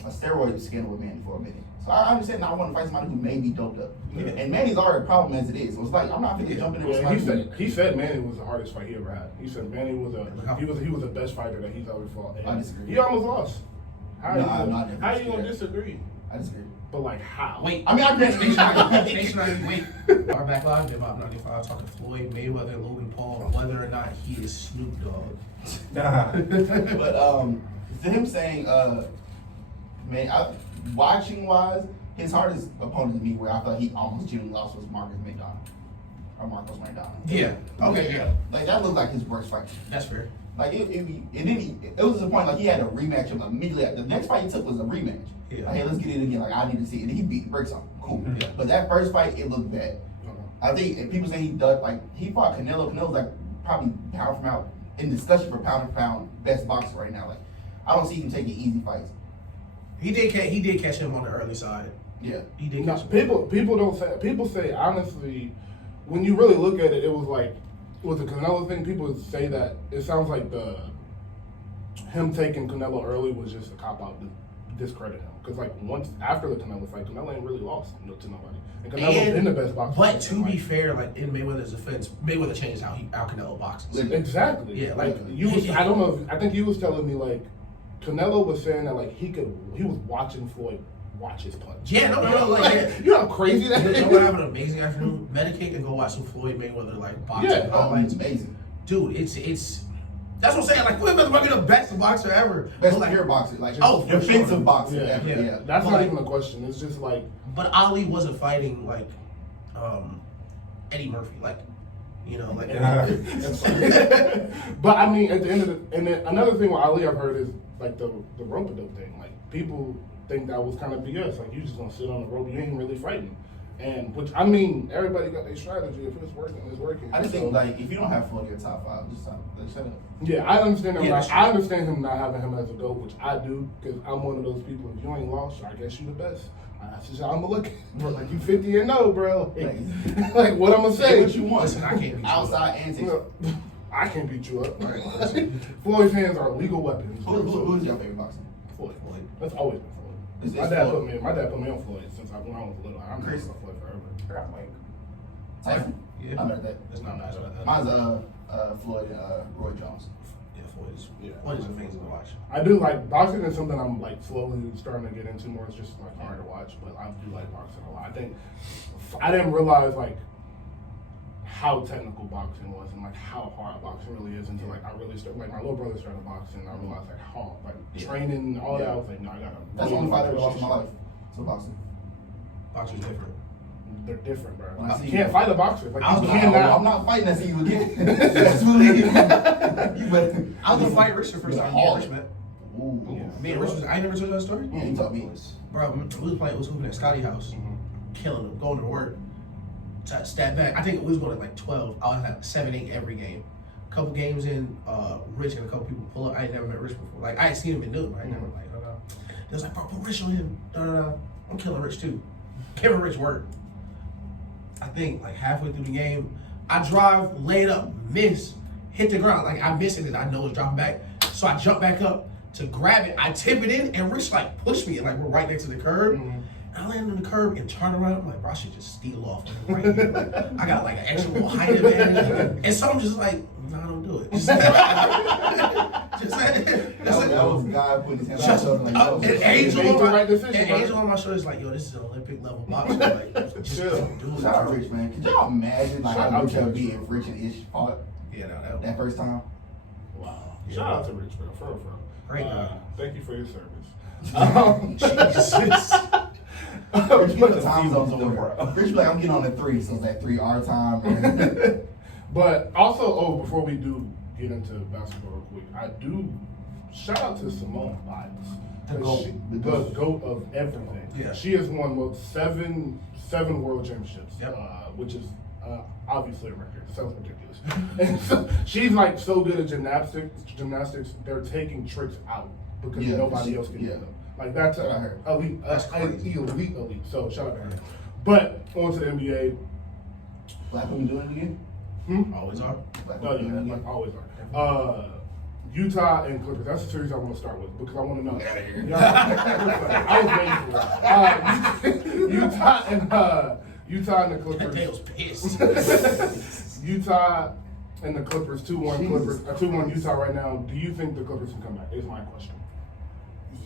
steroid scandal with Manny for a minute. So I understand now I want to fight somebody who may be doped up. Yeah. And Manny's already a problem as it is. So it's like I'm not gonna jump in there with Yeah, somebody. he said Manny was the hardest fight he ever had. He said Manny was he was the best fighter that he's ever fought. And I disagree. He almost lost. How No, you I'm gonna- not how you disagree. gonna disagree? I disagree. But like how? Wait, I mean, I agree. stationary. Wait. Our backlog, Hip Hop 95, talking Floyd, Mayweather, Logan Paul, whether or not he is Snoop Dogg. Nah. But to him saying, watching wise, his hardest opponent to me, where I felt he almost genuinely lost, was Marcus McDonald. Or Marcos McDonald. Yeah. Okay. Yeah. Like that looked like his worst fight. That's fair. Like it was to the point like he had a rematch of immediately. The next fight he took was a rematch. Yeah. Like, hey, let's get it again. Like I need to see it. And he beat the brakes off. Cool. Yeah. But that first fight, it looked bad. I think if people say he done like he fought Canelo. Canelo's like probably pound for pound in discussion for pound for pound best boxer right now. Like I don't see him taking easy fights. He did catch him on the early side. Yeah. He did No, catch him. people say honestly, when you really look at it, it was like with the Canelo thing. People say that it sounds like him taking Canelo early was just a cop out to discredit him. Because like once after the Canelo fight, Canelo ain't really lost to nobody, and Canelo's been the best boxer. But to be fair, like in Mayweather's defense, Mayweather changed how Canelo boxes. Exactly. Yeah, like you was. I don't know. I think you was telling me like Canelo was saying that like he was watching Floyd watch his punch. Yeah, no, like yeah. You know how crazy that is? You know what? Have an amazing afternoon. Medicate and go watch some Floyd Mayweather like boxing. Yeah, It's amazing. Dude, it's. That's what I'm saying. Like Floyd Mayweather might be the best boxer ever. Best like, pure boxer. Like defensive sure. Boxer. Yeah. Ever. Yeah. That's But not like- even a question. It's just like. But Ali wasn't fighting like Eddie Murphy, like like. That's fine. But I mean, at the end of and then another thing with Ali I've heard is like the rope-a-dope thing. Like people think that was kind of BS. Like you just gonna sit on the rope, you ain't really fighting. And which I mean, everybody got their strategy. If it's working, it's working. I just think like if you don't have Floyd in your top five, just stop. Like, shut up. Yeah, I understand him. Yeah, I understand him not having him as a GOAT, which I do, because I'm one of those people. If you ain't lost, I guess you the best. That's just how I'm gonna look at it. Like you 50-0, bro. Like what I'm gonna Say say? what you want. Listen, I can't beat you Outside antics. I can't beat you up. Floyd's hands are legal weapons. Who's your favorite boxer? Floyd. That's always been Floyd. It's My dad Floyd. put me on Floyd since when I was little. I'm crazy about Floyd forever. I got Mike. Tyson. Yeah. I'm at that. It's not nice. Mine's Floyd and Roy Jones. Yeah, Floyd is amazing to watch. I do like boxing is something I'm like slowly starting to get into more. It's just like hard to watch, but I do like boxing a lot. I think I didn't realize like how technical boxing was and like how hard boxing really is until like I really started like my little brother started boxing and I realized like how like training and all that. I was like, no, I gotta. That's the only fight I ever lost in my life. So boxing. Boxing's different. They're different, bro. When I see You can't you- fight a boxer. Like I'm you cannot. not fighting that see you again. That's really you better. I was gonna fight Rich the first time me and Rich met. Ooh. Me and Rich was. I never told you that story. Yeah, you told me. Bro, we was hooping at Scotty house, killing him, going to work. Stat back, I think we was going at like 12. I was at 7-8 every game. Couple games in, Rich and a couple people pull up. I ain't never met Rich before. Like I ain't seen him in Newton. I ain't never like, They was like, bro, put Rich on him. I'm killing Rich too. Giving Rich work. I think like halfway through the game, I drive, laid up, miss, hit the ground. Like I miss it and I know it's dropping back. So I jump back up to grab it. I tip it in and Rich like pushed me. And like we're right next to the curb. I land on the curb and turn around. I'm like, bro, I should just steal off right here. Like, I got like an extra little height advantage. And so I'm just like, no, don't do it. That was God putting his hand on my Just, shoulder like, yo, an angel made on the my, right decision, an bro. angel on my shoulder is like, yo, this is an Olympic level boxer. Like, just don't do it. Shout out Rich, man. Could y'all imagine like Shout how out Rich to would be Rich. if Rich and Ish fought Yeah, no, that first time? Wow. Shout out to Rich, bro. For real. Great guy. Thank you for your service. Jesus. Rich put the time zones over. Rich be like, I'm getting on the 3, so it's like 3 our time. Man. But also, before we do get into basketball real quick, I do shout out to Simone Biles. The GOAT. The GOAT of everything. Yeah. She has won seven world championships, Yep. which is obviously a record. It sounds ridiculous. And so, she's like so good at gymnastics, they're taking tricks out because Yeah, nobody else can do yeah. them. Like that's That's what I heard. elite, That's crazy. elite. So shout out to her. But on to the NBA. Black women doing it again? Always are. Black Oh women doing it yeah, again? like always are. Utah and Clippers. That's the series I want to start with because I want to know. Get outta here. Yeah, I was waiting for it. Utah and the That Clippers. day was pissed. Utah and the Clippers. 2-1 Clippers. 2-1 Utah right now. Do you think the Clippers can come back? Is my question.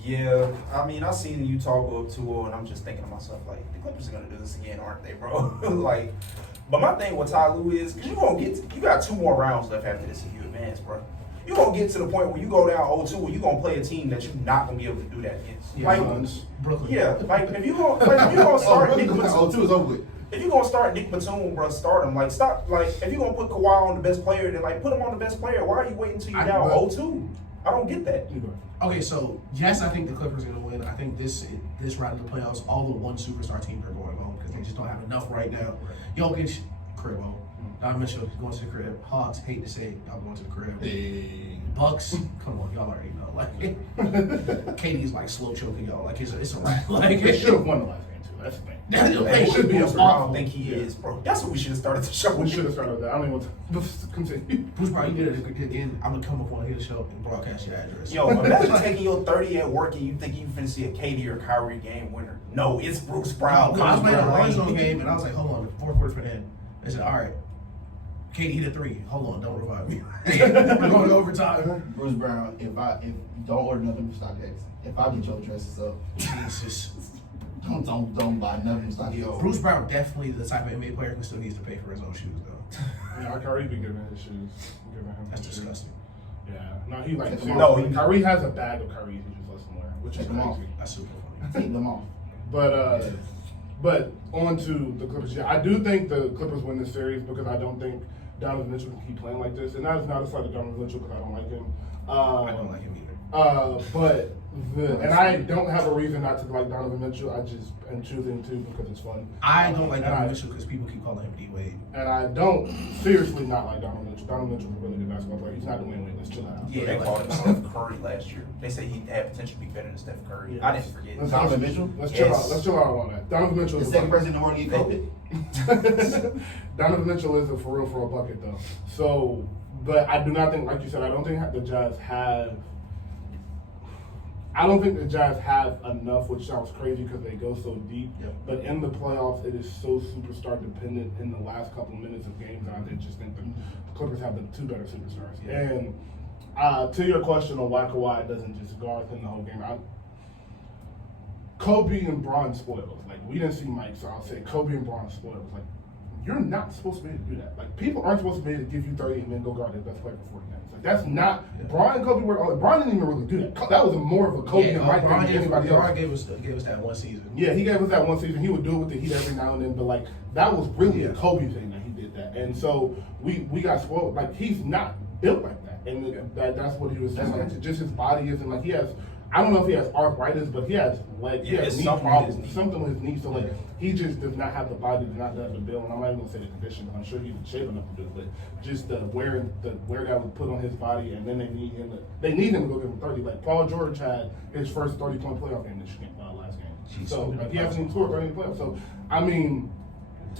Yeah, I mean, I seen Utah go up 2-0, and I'm just thinking to myself, like, the Clippers are gonna do this again, aren't they, bro? Like, but my thing with Ty Lue is, because you got 2 more rounds left after this if you advance, bro. You're gonna get to the point where you go down 0-2, where you're gonna play a team that you're not gonna be able to do that against. Yeah, Like, Brooklyn. yeah, like if you gonna start Nick Brooklyn, Batum, 0-2 is over with. if you're gonna start Nick Batum, bro, start him. Like, stop. Like, if you're gonna put Kawhi on the best player, then like put him on the best player. Why are you waiting until you're down 0-2? I don't get that. Okay, so yes, I think the Clippers are going to win. I think this round of the playoffs, all the one superstar teams are going home because they just don't have enough right now. Jokic, crib home. Donovan Mitchell going to the crib. Hawks, hate to say it, y'all going to the crib. Bucks, come on, y'all already know. Like, KD's like slow choking y'all. Like it's a wrap. Like They should have won the last game too. That's the thing. They should be. I don't think he is, bro. That's what we should have started the show. We should have started with that. I don't even want to continue. Bruce Brown, you did it again. I'm gonna come up on here to show and broadcast your address. Yo, imagine taking your 30 at work and you think you finna see a KD or Kyrie game winner. No, it's Bruce Brown. I was playing a Brown. Rolling Stone game and I was like, hold on, the fourth quarter's for end. They said, all right, KD hit a 3. Hold on, don't revive me. We're going to overtime. Bruce Brown, if don't order nothing from StockX. If I get your dresses up, Jesus. don't buy nothing from StockX. Yo. Bruce Brown definitely the type of NBA player who still needs to pay for his own shoes, though. Yeah, Kyrie be giving his shoes. Giving him That's his shoes. disgusting. Yeah. No, he like No, Kyrie has a bag of Kyrie he just lets him wear, which is Take them off. crazy. That's super funny. Take them off. But on to the Clippers. Yeah, I do think the Clippers win this series because I don't think Donovan Mitchell can keep playing like this. And that is not a slight to Donovan Mitchell because I don't like him. I don't like him either. And I don't have a reason not to like Donovan Mitchell. I just am choosing to because it's fun. I don't like And Donovan Mitchell because people keep calling him D-Wade. And I don't seriously not like Donovan Mitchell. Donovan Mitchell's a really good basketball player. He's not the win-win. Let's chill out. Yeah, They like- called him Steph Curry last year. They say he had potential to be better than Steph Curry. I didn't forget. Donovan Mitchell? Let's chill Yes. out. Let's chill out on that. Donovan Mitchell The is second person in the world to get COVID. Donovan Mitchell is a for real bucket though. So, but I do not think, like you said, I don't think the Jazz have. I don't think the Jazz have enough, which sounds crazy because they go so deep. Yep. But in the playoffs, it is so superstar dependent in the last couple minutes of games. And I just think the Clippers have the two better superstars. Yeah. And to your question on why Kawhi doesn't just guard him the whole game, Kobe and Bron spoiled. Like, we didn't see Mike, so I'll say Kobe and Bron spoiled. Like, you're not supposed to be able to do that. Like, people aren't supposed to be able to give you 30 and then go guard their best player for 40 minutes. Like, that's not. Bron and Kobe were. Bron didn't even really do that. That was more of a Kobe and Mike Bron than anybody else. gave us that one season. Yeah, he gave us that one season. He would do it with the Heat every now and then, but like that was really a Kobe thing that he did that, and so we got spoiled. Like, he's not built like that, and that's what he was saying. Like, just his body isn't like he has. I don't know if he has arthritis, but he has he has knee problems, something with his knee. So like he just does not have the body, does not have the build. And I'm not even gonna say the condition. I'm sure he's in shape enough to do it, but just the wear that was put on his body, and then they need him to go give him 30. Like Paul George had his first 30-point playoff game this game, last game. Jeez, So like, he hasn't even scored 30 in the playoffs. So I mean,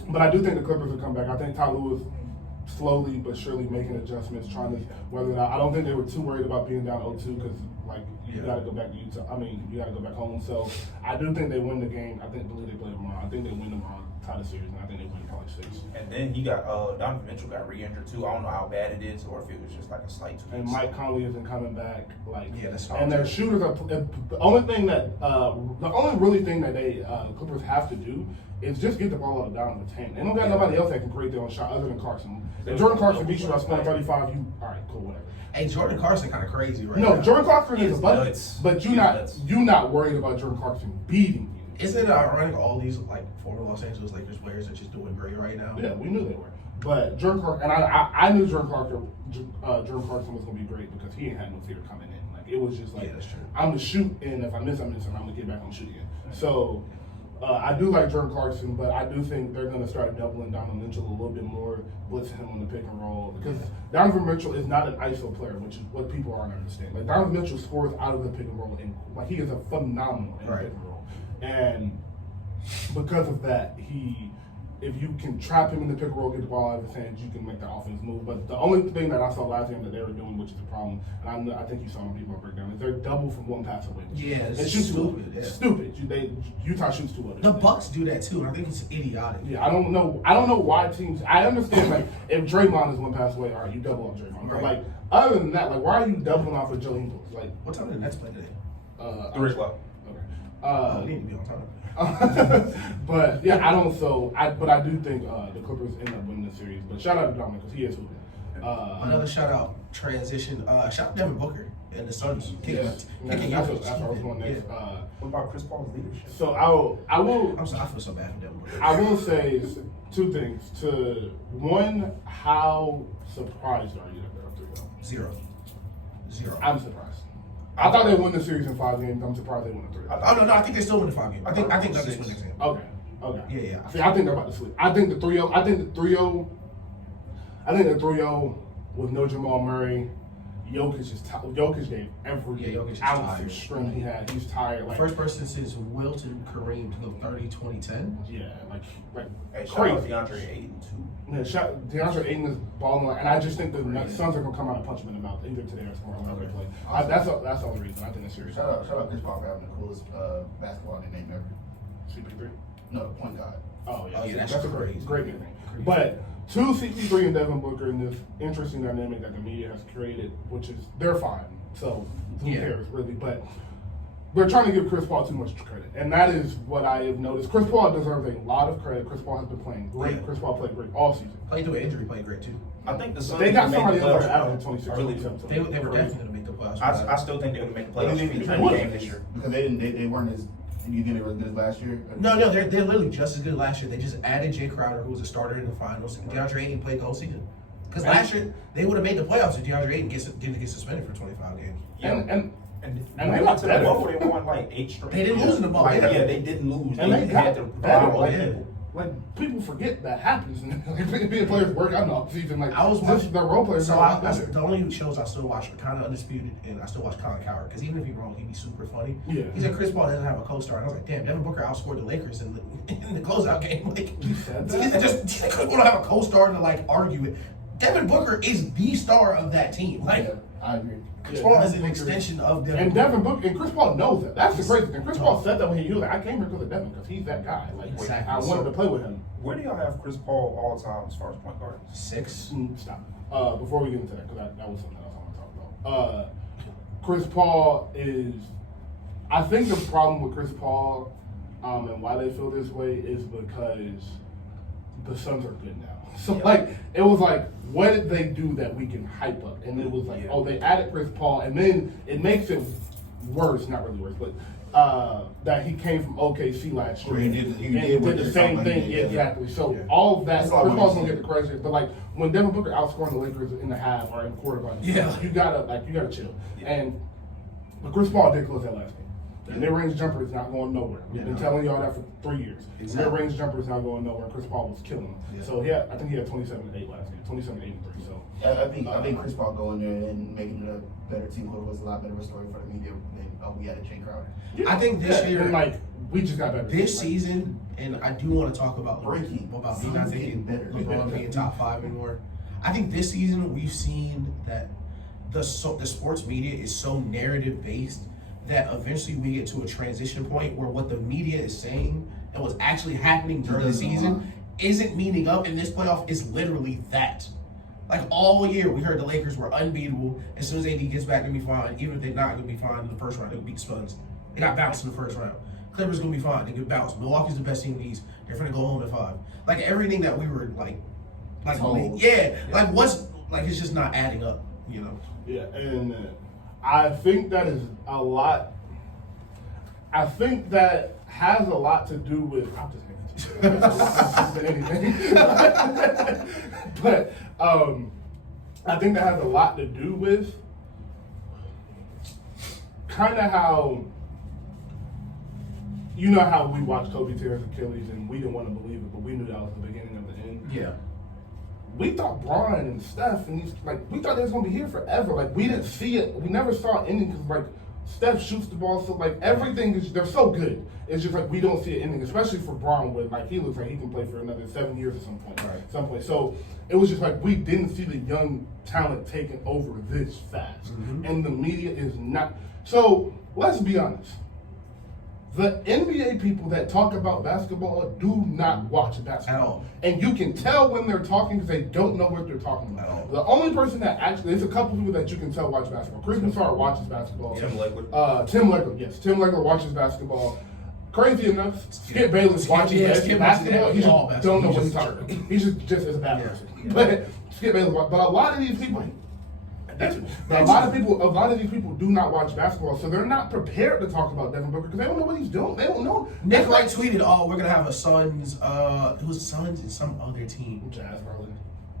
but I do think the Clippers will come back. I think Ty Lue is slowly but surely making adjustments, trying to whether or not. I don't think they were too worried about being down 0-2 because like you got to go back to Utah. I mean, you got to go back home. So I do think they win the game. I believe they play tomorrow. I think they win tomorrow, tie the series, and I think they win probably 6. And then he got Donovan Mitchell got re-injured too. I don't know how bad it is, or if it was just like a slight tweak. And Mike Conley isn't coming back. Like, Yeah, that's and their shooters are the only thing that the only really thing that they Clippers have to do is just get the ball out of Donovan's hand. They don't got nobody else that can create their own shot other than Clarkson. If Jordan Clarkson beats you by scoring 35, you all right, cool, whatever. Hey, Jordan Clarkson kind of crazy right No, now. Jordan Clarkson is He's a bucket, nuts. but He's nuts. you not worried about Jordan Clarkson beating you. Isn't it ironic all these like former Los Angeles Lakers players are just doing great right now? Yeah, we knew they were. But Jordan Clarkson, and I knew Jordan Clarkson was going to be great because he ain't had no fear coming in. Like, it was just like, Yeah, that's true. I'm going to shoot, and if I miss, I miss, and I'm going to get back on shoot again. So I do like Jordan Clarkson, but I do think they're going to start doubling Donovan Mitchell a little bit more, blitzing him on the pick and roll. Because Donovan Mitchell is not an ISO player, which is what people aren't understanding. Like, Donovan Mitchell scores out of the pick and roll, and like he is a phenomenal in the pick and roll. And because of that, if you can trap him in the pick and roll, get the ball out of his hands, you can make the offense move. But the only thing that I saw last game that they were doing, which is a problem, and I think you saw when people break down, is they're double from one pass away. Yeah, it's They shoot too stupid. low. Yeah. Stupid. Utah shoots too low. The Bucks do that too, and I think it's idiotic. Yeah, I don't know why teams. I understand like if Draymond is one pass away, all right, you double on Draymond. But Right. like other than that, like why are you doubling off of Joe Ingles? Like What time did the Nets play today? 3 o'clock. Okay. We need to be on time. But yeah, I don't. But I do think the Clippers end up winning the series. But shout out to Dominic because he is hooping. Another shout out transition. Shout out Devin Booker and the Suns kicking That's what I was going next. What about Chris Paul's leadership? So I will. I'm sorry, I feel so bad for Devin Booker. I will say two things. One, how surprised are you that they're up 3-0? Zero. I'm surprised. I thought they'd win the series in 5 games. I'm surprised they won the 3. Oh no, I think they still win the 5 game. I think Nuggets win the game. Okay. Yeah. See, I think they're about to sleep. I think the 3-0. I think the 3-0 with no Jamal Murray. Jokic gave every Jokic is ounce tired. of strength he had. He's tired. Like, First person since Wilton Kareem to go 30, 20, 10. yeah, like Hey, shout out crazy. DeAndre Ayton too. Yeah, DeAndre Ayton is balling like, and I just think the Suns are gonna come out and punch him in the mouth either today or tomorrow when they play. That's the only reason I think it's serious. Shout out Chris Paul for having the coolest basketball name ever. CP3. No, point guard. Oh yeah, Oh, yeah, that's that's a crazy. great nickname. But two CP3 and Devin Booker in this interesting dynamic that the media has created, which is they're fine. So who cares really? But they're trying to give Chris Paul too much credit, and that is what I have noticed. Chris Paul deserves a lot of credit. Chris Paul has been playing great. Yeah. Chris Paul played great all season. Played through an injury, played great too. I think the Suns They got can somebody make the else that playoffs. averaged 26. I really do. They were definitely going to make the playoffs. I still think they're going to make the playoffs They for the would. game this year. Because they weren't as. You think they were as good as last year? No, they're literally just as good last year. They just added Jay Crowder, who was a starter in the finals. And DeAndre Ayton played the whole season. Because last year, they would have made the playoffs if DeAndre Ayton didn't get suspended for 25 games. And And they they got went to the better. bubble. They won like 8 straight. They didn't lose in the bubble. Like, Yeah. yeah, they didn't lose. And they had got to better. battle Like, people. like people forget that happens. And being players work out in the offseason. Like I was this- watching the role players. So are that's better. the only shows I still watch are kind of Undisputed, and I still watch Colin Cowherd because even if he's wrong, he'd be super funny. Yeah. He said Chris Paul doesn't have a co-star, and I was like, damn, Devin Booker outscored the Lakers in the closeout game. Like, You said that? he said just Chris Paul don't have a co-star to like argue it. Devin Booker is the star of that team. Like, Yeah, I agree. Chris Paul is an extension of Devin. And Devin Booker and Chris Paul knows that. That's the crazy thing. Chris Paul said that when he was like, I came here because of Devin, because he's that guy. Like Exactly. I wanted to play with him. Where do y'all have Chris Paul all time as far as point guard? 6. Stop. Before we get into that, because that was something else I want to talk about. Chris Paul is. I think the problem with Chris Paul, and why they feel this way is because the Suns are good now. So like it was like, what did they do that we can hype up? And it was like, oh, they added Chris Paul, and then it makes it worse, not really worse, but that he came from OKC last year Where he did what the they're same talking about, thing yeah. exactly. So Yeah. all of that, That's Chris all I wanna Paul's gonna see. get the credit, but like when Devin Booker outscoring the Lakers in the half or in quarter by you gotta chill. And but Chris Paul did close that last game. The mid-range jumper is not going nowhere. We've been telling y'all that for 3 years. Exactly. The mid-range jumper is not going nowhere. Chris Paul was killing him. Yeah. So yeah, I think he had 27-8 last game, 27-8-3. So I think Chris Paul going there and making it a better team was a lot better of a story for the media than we added Jay Crowder. I think this year, and like we just got better. this Like, season, and I do want to talk about Breaking. me not Suns thinking getting better. LeBron being top 5 anymore. I think this season we've seen that the sports media is so narrative based that eventually we get to a transition point where what the media is saying and what's actually happening during the doesn't season align. isn't meeting up, and this playoff is literally that. Like all year, we heard the Lakers were unbeatable. As soon as AD gets back, they'll be fine. Even if they're not going to be fine in the first round, they'll beat the Suns. They got bounced in the first round. Clippers going to be fine. They get bounced. Milwaukee's the best team in the East. They're going to go home at 5. Like everything that we were like Told. like what's like it's just not adding up, you know. Yeah, and I think that is a lot. I think that has a lot to do with. I'm just making anything. But I think that has a lot to do with kind of how. You know how we watched Kobe tear his Achilles and we didn't want to believe it, but we knew that was the beginning of the end. Yeah. We thought Brian and Steph and these we thought they was gonna be here forever. Like we didn't see it. We never saw it ending because like Steph shoots the ball so like everything is they're so good. It's just like we don't see it ending, especially for Braun with like he looks like he can play for another 7 years at some point. Right. So it was just like we didn't see the young talent taking over this fast. Mm-hmm. And the media is not. So let's be honest. The NBA people that talk about basketball do not watch basketball. At all. And you can tell when they're talking because they don't know what they're talking about. At all. The only person that actually, there's a couple people that you can tell watch basketball. Chris Broussard watches basketball. Tim Legler. Tim Legler, yes. Tim Legler watches basketball. Crazy enough, Skip Bayless watches basketball. He just don't know what he's talking about. He just is a bad person. But Skip Bayless, but a lot of these people, a lot of these people do not watch basketball, so they're not prepared to talk about Devin Booker because they don't know what he's doing. They don't know. Nick Wright tweeted, "Oh, we're gonna have a Suns. It was Suns and some other team. Jazz, probably.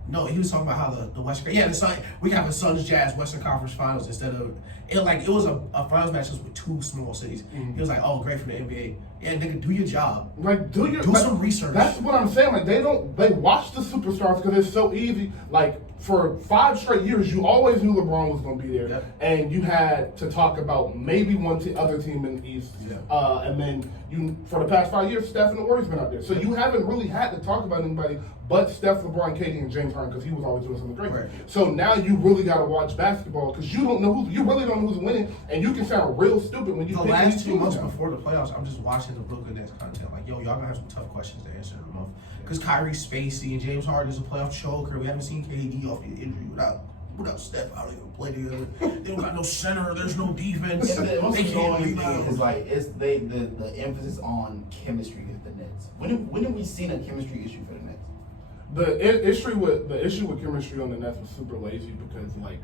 No, he was talking about how the Western. Yeah, the Sun. We have a Suns Jazz Western Conference Finals instead of it. Like it was a finals matches with two small cities. He was like, "Oh, great for the NBA. Yeah, nigga, do your job. Like do some research." That's what I'm saying. Like they watch the superstars because it's so easy. Like for 5 straight years, you always knew LeBron was going to be there, and you had to talk about maybe one other team in the East, and then you for the past 5 years, Steph and the Warriors been out there. So you haven't really had to talk about anybody but Steph, LeBron, KD, and James Harden because he was always doing something great. Right. So now you really got to watch basketball because you really don't know who's winning, and you can sound real stupid when you. The pick last these 2 teams months now. before the playoffs, I'm just watching the Brooklyn Nets content. Like, yo, y'all gonna have some tough questions to answer in a month. Because Kyrie's spacey and James Harden is a playoff choker. We haven't seen KD off the injury without Steph. How they gonna play together? They don't got no center. There's no defense. And the most They can't annoying thing rebound. is like the emphasis on chemistry with the Nets. When have we seen a chemistry issue for the Nets? The issue with chemistry on the Nets was super lazy because like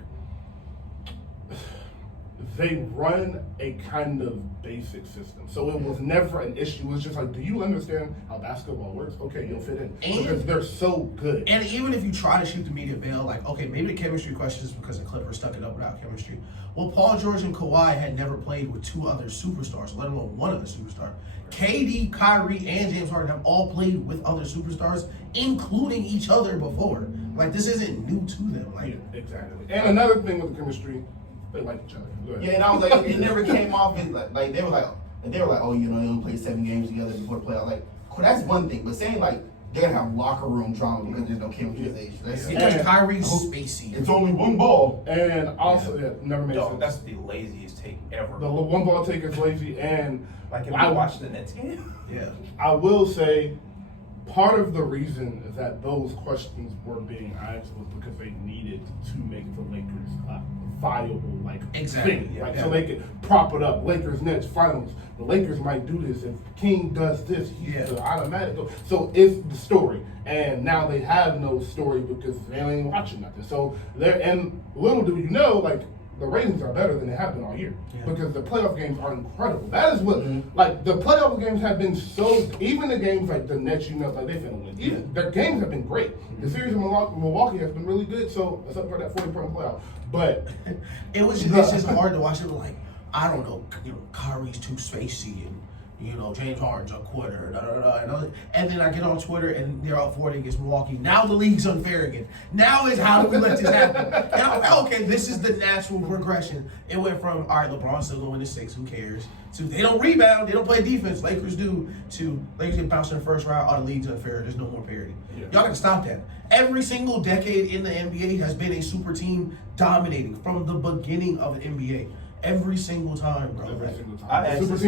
they run a kind of basic system, so it was never an issue. It was just like, do you understand how basketball works? Okay, you'll fit in because they're so good. And even if you try to shoot the media veil, like, okay, maybe the chemistry question is because the Clippers stuck it up without chemistry. Well, Paul George and Kawhi had never played with 2 other superstars, let alone one other superstar. KD, Kyrie, and James Harden have all played with other superstars, including each other before. Like, this isn't new to them. Like, Yeah, exactly. And another thing with the chemistry, they like each other. Go ahead. Yeah, and I was like, it never came off as like they were like, oh, you know, they only played 7 games together before the playoff. Like, cool, that's one thing, but saying like they're gonna have locker room drama because there's no chemistry. because Kyrie's spacey. It's only one ball. And also, never made Dog, sense. that's the laziest take ever. The one ball take is lazy, and Like if I I watched the Nets game. Yeah. I will say part of the reason that those questions were being asked was because they needed to make the Lakers viable, like Exactly, thing, yeah, like yeah. so they could prop it up. Lakers Nets finals. The Lakers might do this if King does this. He's the automatic. So it's the story, and now they have no story because they ain't watching nothing. So there, and little do you know, like. The ratings are better than they have been all year because the playoff games are incredible. That is what, like, the playoff games have been so. Even the games like the Nets, you know, like they finna win. Even their games have been great. The series in Milwaukee has been really good. So except for that 40-point playoff, but It's just hard to watch it. Like, I don't know, Kyrie's too spacey and James Harden's a quitter, and then I get on Twitter and they're up 40 against Milwaukee. Now the league's unfair again. Now is how do we let this happen? And I'm like, okay, this is the natural progression. It went from, all right, LeBron's still going to 6, who cares? To they don't rebound, they don't play defense, Lakers do, to Lakers get bounced in the first round, the league's unfair, there's no more parity. Y'all gotta stop that. Every single decade in the NBA has been a super team dominating from the beginning of the NBA. Every single time, bro. every Like, single I time, super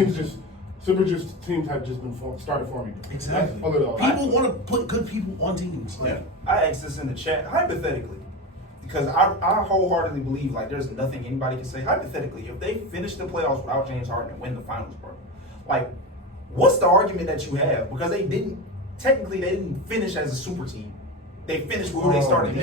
teams have just been started forming. Exactly. People People want to put good people on teams. Like, I asked this in the chat, hypothetically, because I wholeheartedly believe like there's nothing anybody can say. Hypothetically, if they finish the playoffs without James Harden and win the finals, bro, like, what's the argument that you have? Because they didn't finish as a super team. They finished with who they started.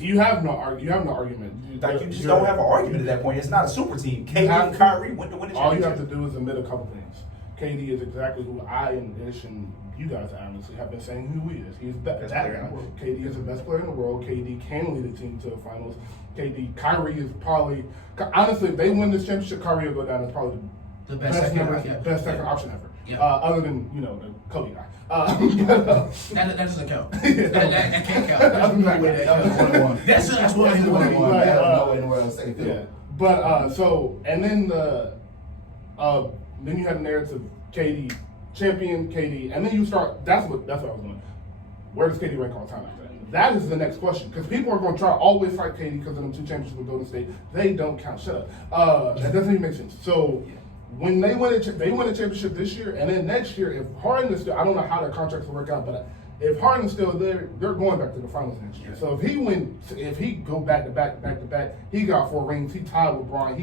You have no argument. Like, you just don't have an argument at that point. It's not a super team. KD and Kyrie went to win the All you championship. have to do is admit a couple things. KD is exactly who I and Ish and you guys honestly have been saying who he is. He's best player in the world. KD is the best player in the world. KD can lead a team to the finals. Kyrie is probably, honestly, if they win this championship, Kyrie will go down as probably the best second, best second option ever. Yeah. Other than the Kobe guy. that doesn't count. that can't count. There's no way that counts. That's what he's One. doing. There's no way in the world to say Yeah, that. but and then then you have the narrative KD champion KD, and then you start. That's what I was doing. Where does KD rank all time after that? That is the next question because people are going to try to always fight KD because of them 2 championships with Golden State. They don't count. Shut up. That doesn't even make sense. So when they win a championship this year, and then next year, if Harden is still, I don't know how their contracts will work out, but if Harden's still there, they're going back to the finals next year. So if he go back to back, he got 4 rings. He tied with Bron.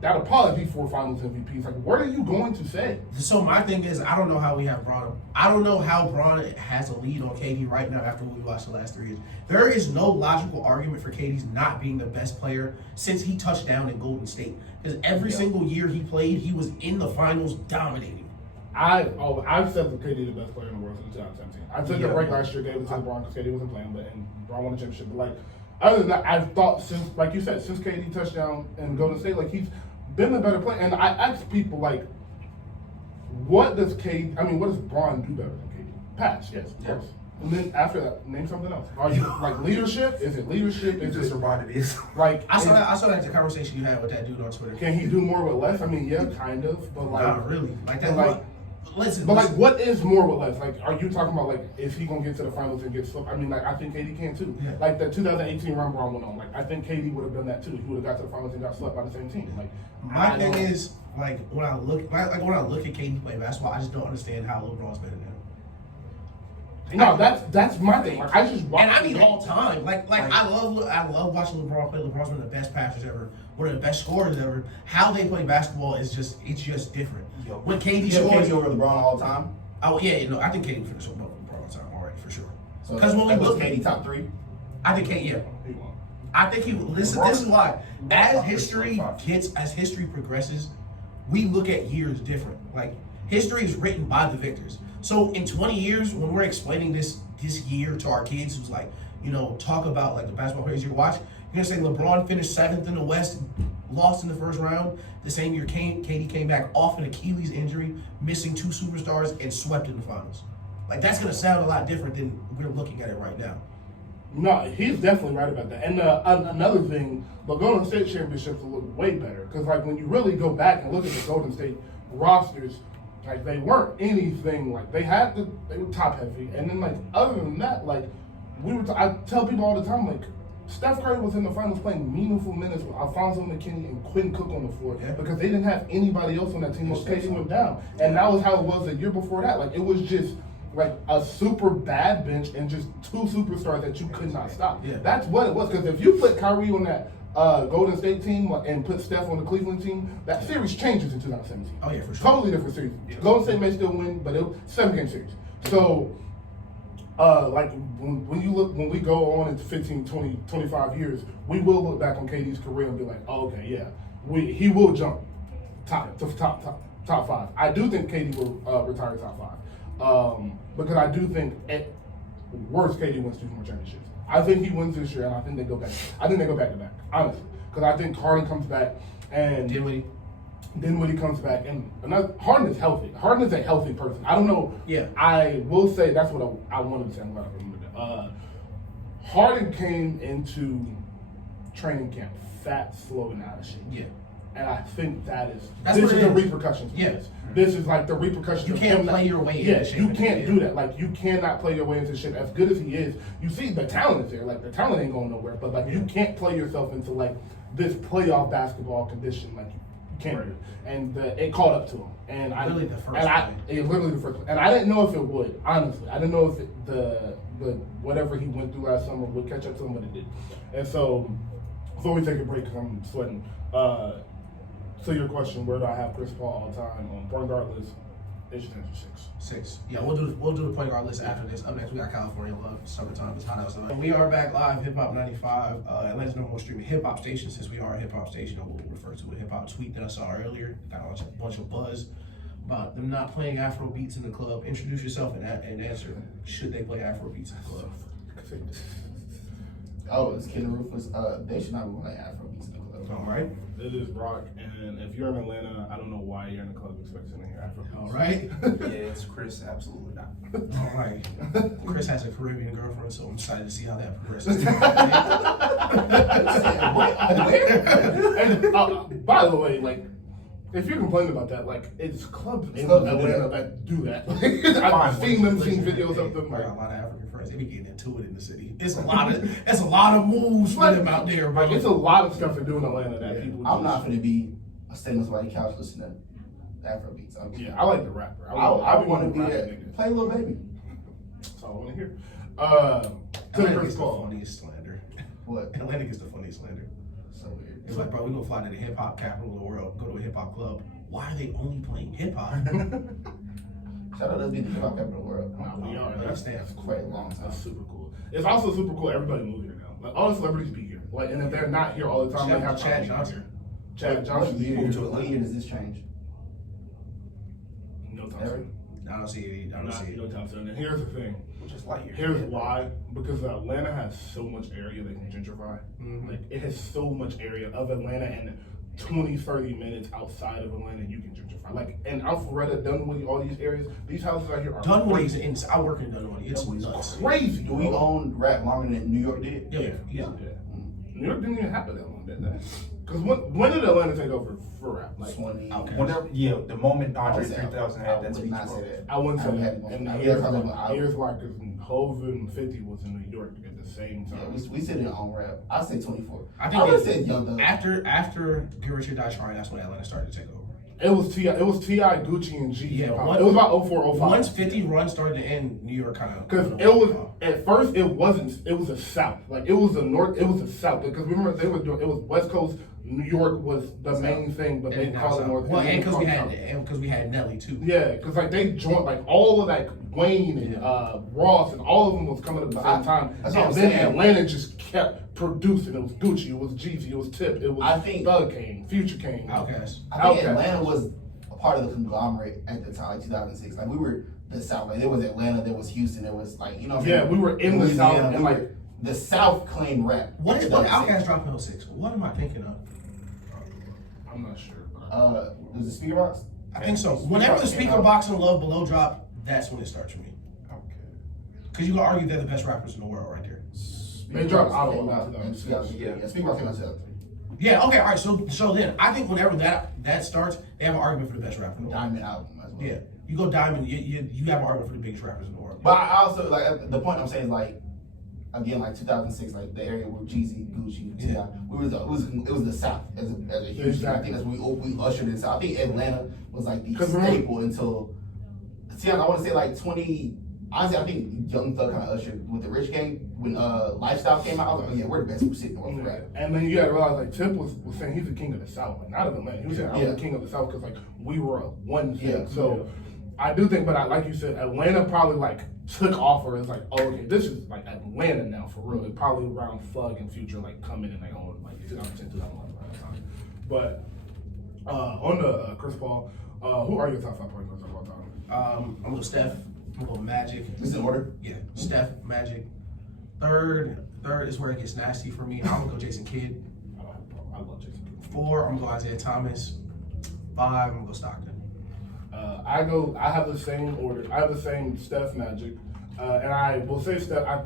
That'll probably be 4 finals MVPs. Like, what are you going to say? So my thing is, I don't know how we have Bron. I don't know how Bron has a lead on KD right now after what we watched the last 3 years. There is no logical argument for KD's not being the best player since he touched down in Golden State. Because every single year he played, he was in the finals dominating. I've said that KD the best player in the world since 2017. I took the break last year, gave it to LeBron because KD wasn't playing, and LeBron won the championship. But like, other than that, I've thought since, like you said, since KD touched down in Golden State, like he's been the better player. And I ask people like, what does Bron do better than KD? Pass, yes, of course. And then after that, name something else. Are you like leadership? Is it leadership? It's just reminded is. Like I saw that the conversation you had with that dude on Twitter. Can he do more with less? I mean, yeah, kind of, but like not really. Like that. Like, listen. But like, what is more with less? Like, are you talking about like, is he gonna get to the finals and get swept? I mean, like, I think KD can too. Yeah. Like the 2018 run Bron went on. Like, I think KD would have done that too. He would have got to the finals and got swept by the same team. Like, my thing is, like, when I look at KD play basketball, I just don't understand how LeBron's better than him. No, that's my thing. Like, I just watch, and I mean all time. Like I love watching LeBron play. LeBron's one of the best passers ever, one of the best scorers ever. How they play basketball is just different. When KD scores over LeBron all time. Oh yeah, no, I think KD will finish above LeBron all time already for sure. So because when we look KD top 3. I think KD, yeah. I think he will. This is why. As history progresses, we look at years different. Like history is written by the victors. So in 20 years, when we're explaining this year to our kids, who's like, talk about like the basketball players you watch, you're gonna say LeBron finished 7th in the West, lost in the first round. The same year, KD came back off an Achilles injury, missing 2 superstars, and swept in the finals. Like that's gonna sound a lot different than we're looking at it right now. No, he's definitely right about that. And another thing, the Golden State championships will look way better because, like, when you really go back and look at the Golden State rosters, like they weren't anything like they were top heavy, and then like other than that, like I tell people all the time, like Steph Curry was in the finals playing meaningful minutes with Alfonso McKinney and Quinn Cook on the floor because they didn't have anybody else on that team once KD went down, and that was how it was the year before that. Like it was just like a super bad bench and just 2 superstars that you could not stop. Yeah. That's what it was. Because if you put Kyrie on that Golden State team and put Steph on the Cleveland team, that series changes in 2017. Oh yeah, for sure. Totally different series. Yeah. Golden State may still win, but it was 7-game series. So, like when we go on into 15, 20, 25 years, we will look back on KD's career and be like, oh, okay, yeah, he will jump top 5. I do think KD will retire top 5. Because I do think at worst KD wins 2 more championships. I think he wins this year, and I think they go back. I think they go back to back, honestly. Because I think Harden comes back, and Dinwiddie comes back, and Harden is healthy. Harden is a healthy person. I don't know. Yeah. I will say that's what I wanted to say. I'm glad I remembered that. Harden came into training camp fat, slow, and out of shape. Yeah. And I think this is the repercussions. Yes. This is like the repercussions. You can't play your way into shape. You can't do that. Like, you cannot play your way into shape. As good as he is, you see the talent is there. Like, the talent ain't going nowhere. But, like, you can't play yourself into, like, this playoff basketball condition. Like, you can't do it. And it caught up to him. And literally the first one. And I didn't know if it would, honestly. I didn't know if the whatever he went through last summer would catch up to him, but it did. And so, before we take a break, because I'm sweating, to your question, where do I have Chris Paul all the time on point guard list? It's 6. Yeah, we'll do the point guard list after this. Up next, we got California Love. Summertime is hot outside. We are back live, Hip Hop 95. Atlanta's number 1 streaming hip hop station. Since we are a hip hop station, I will refer to a hip hop tweet that I saw earlier. Got a bunch of buzz about them not playing Afro beats in the club. Introduce yourself and answer. Should they play Afro beats in the club? Oh, it's Ken Ruthless. They should not be playing Afro beats in the club. All right. It is Drock, and if you're in Atlanta, I don't know why you're in the club expecting to hear Afro beats. All right. Yeah, it's Chris. Absolutely not. All right. Chris has a Caribbean girlfriend, so I'm excited to see how that progresses. And, by the way, like, if you're complaining about that, like, it's clubs in Atlanta that do that. I've seen videos of them. I got a lot of African friends. They be getting into it in the city. It's a lot of moves for them out there, bro. Like, it's a lot of stuff to do in Atlanta that people. I'm not gonna be a stainless white couch listening Afro beats. Yeah, I like the rapper. I be want to be rapping that. nigga. Play Lil Baby. That's all I want to hear. Atlantic Chris is the Paul. funniest slander. What? Atlantic is the funniest slander. So weird. It's like, bro, we gonna fly to the hip hop capital of the world, go to a hip hop club. Why are they only playing hip hop? Shout out to us being the hip hop capital of the world. Nah, we are. That's That's quite a long time. That's super cool. It's also super cool. Everybody move here now. Like all the celebrities be here. Like, and if they're not here all the time, they have Chad to Johnson. Chad Johnson. What year does this change? No time Ever? soon. I don't see it. I don't see No it. time soon. And here's the thing. Which is light years. Here's why. Because Atlanta has so much area they can gentrify. Mhm. Like, it has so much area of Atlanta, and 20, 30 minutes outside of Atlanta, you can gentrify. Like, in Alpharetta, Dunwoody, all these areas, these houses out here are Dunwoody's crazy. I work in Dunwoody. It's nuts. Crazy. Do we own rap longer than New York did? Yeah. Yeah. New York didn't even happen that long, did they? Because when did Atlanta take over for rap? Like, 20. Okay. Whenever, yeah, the moment I Andre would say- 3000 I had that would speech, not bro. say that. I wouldn't I say had- that. And I- here's I- why. Here's why. Because Hov and 50 was in New York at the same Yeah, time. we sit in on rap. I say 24. I I think would it's- say Young Thug. After Get Rich or Die Trying, that's when Atlanta started to take over. It was T.I., Gucci, and G. Yeah, it was about 04, 05. Once 50 run started to end, New York kind of. Because it was at first it wasn't. It was the South. Like it was the North. It was the South. Because remember they were doing. It was West Coast. New York was the main thing, but they called it North. Well, and because we South. had Nelly too. Yeah, because like they joined like all of like Wayne and Ross and all of them was coming at the same time. That's what And I'm then saying. Atlanta just kept producing. It was Gucci, it was Jeezy, it was Tip, it was I think- Thug King, Future King. Outkast. I think Outkast. Atlanta was a part of the conglomerate at the time, like 2006. Like we were the South. Like there was Atlanta, there was Houston, there was like, you know what I'm Yeah, saying? we were in the South, Louisiana, and we like were- the South claimed rap. What in is 2006. Outkast dropping 06? What am I thinking of? I'm not sure. But Was it Speaker Box? I think so. Whenever the speaker box and Love Below drop, that's when it starts for me. Because you can argue they're the best rappers in the world right there. They dropped Ottawa came in out in 2003. Yeah, Speaker Box came out in 2003. Yeah, okay, all right. So then I think whenever that starts, they have an argument for the best rapper in the world. Diamond album as well. Yeah, you go Diamond, you have an argument for the biggest rappers in the world. But I also like the point I'm saying is like again like 2006 like the area where Jeezy, Gucci, T.I. Yeah. It was the South as a huge thing. I think that's when we ushered in South. I think Atlanta was like the 'Cause staple until I want to say like 20. Honestly, I think Young Thug kind of ushered with the Rich Gang when Lifestyle came out. I was like, oh, yeah, we're the best who sit north rap. And then you gotta realize, like, Tip was saying he's the king of the South, like, not of Atlanta. He was saying, I'm Yeah. the king of the South because, like, we were a one thing. Yeah. So, I do think, but like you said, Atlanta probably, like, took off or it's like, oh, okay, this is, like, Atlanta now, for real. It probably around Thug and Future, like, coming and, like, on, like, 2010, 2011, around that time. But, on the Chris Paul, who are your top 5 point guards of all time? I'm gonna go Steph. I'm gonna go Magic. This is in order. Yeah, Steph, Magic. Third is where it gets nasty for me. I'm gonna go Jason Kidd. I love Jason Kidd. 4, I'm gonna go Isaiah Thomas. 5, I'm gonna go Stockton. I have the same order. I have the same Steph, Magic, and I will say Steph. I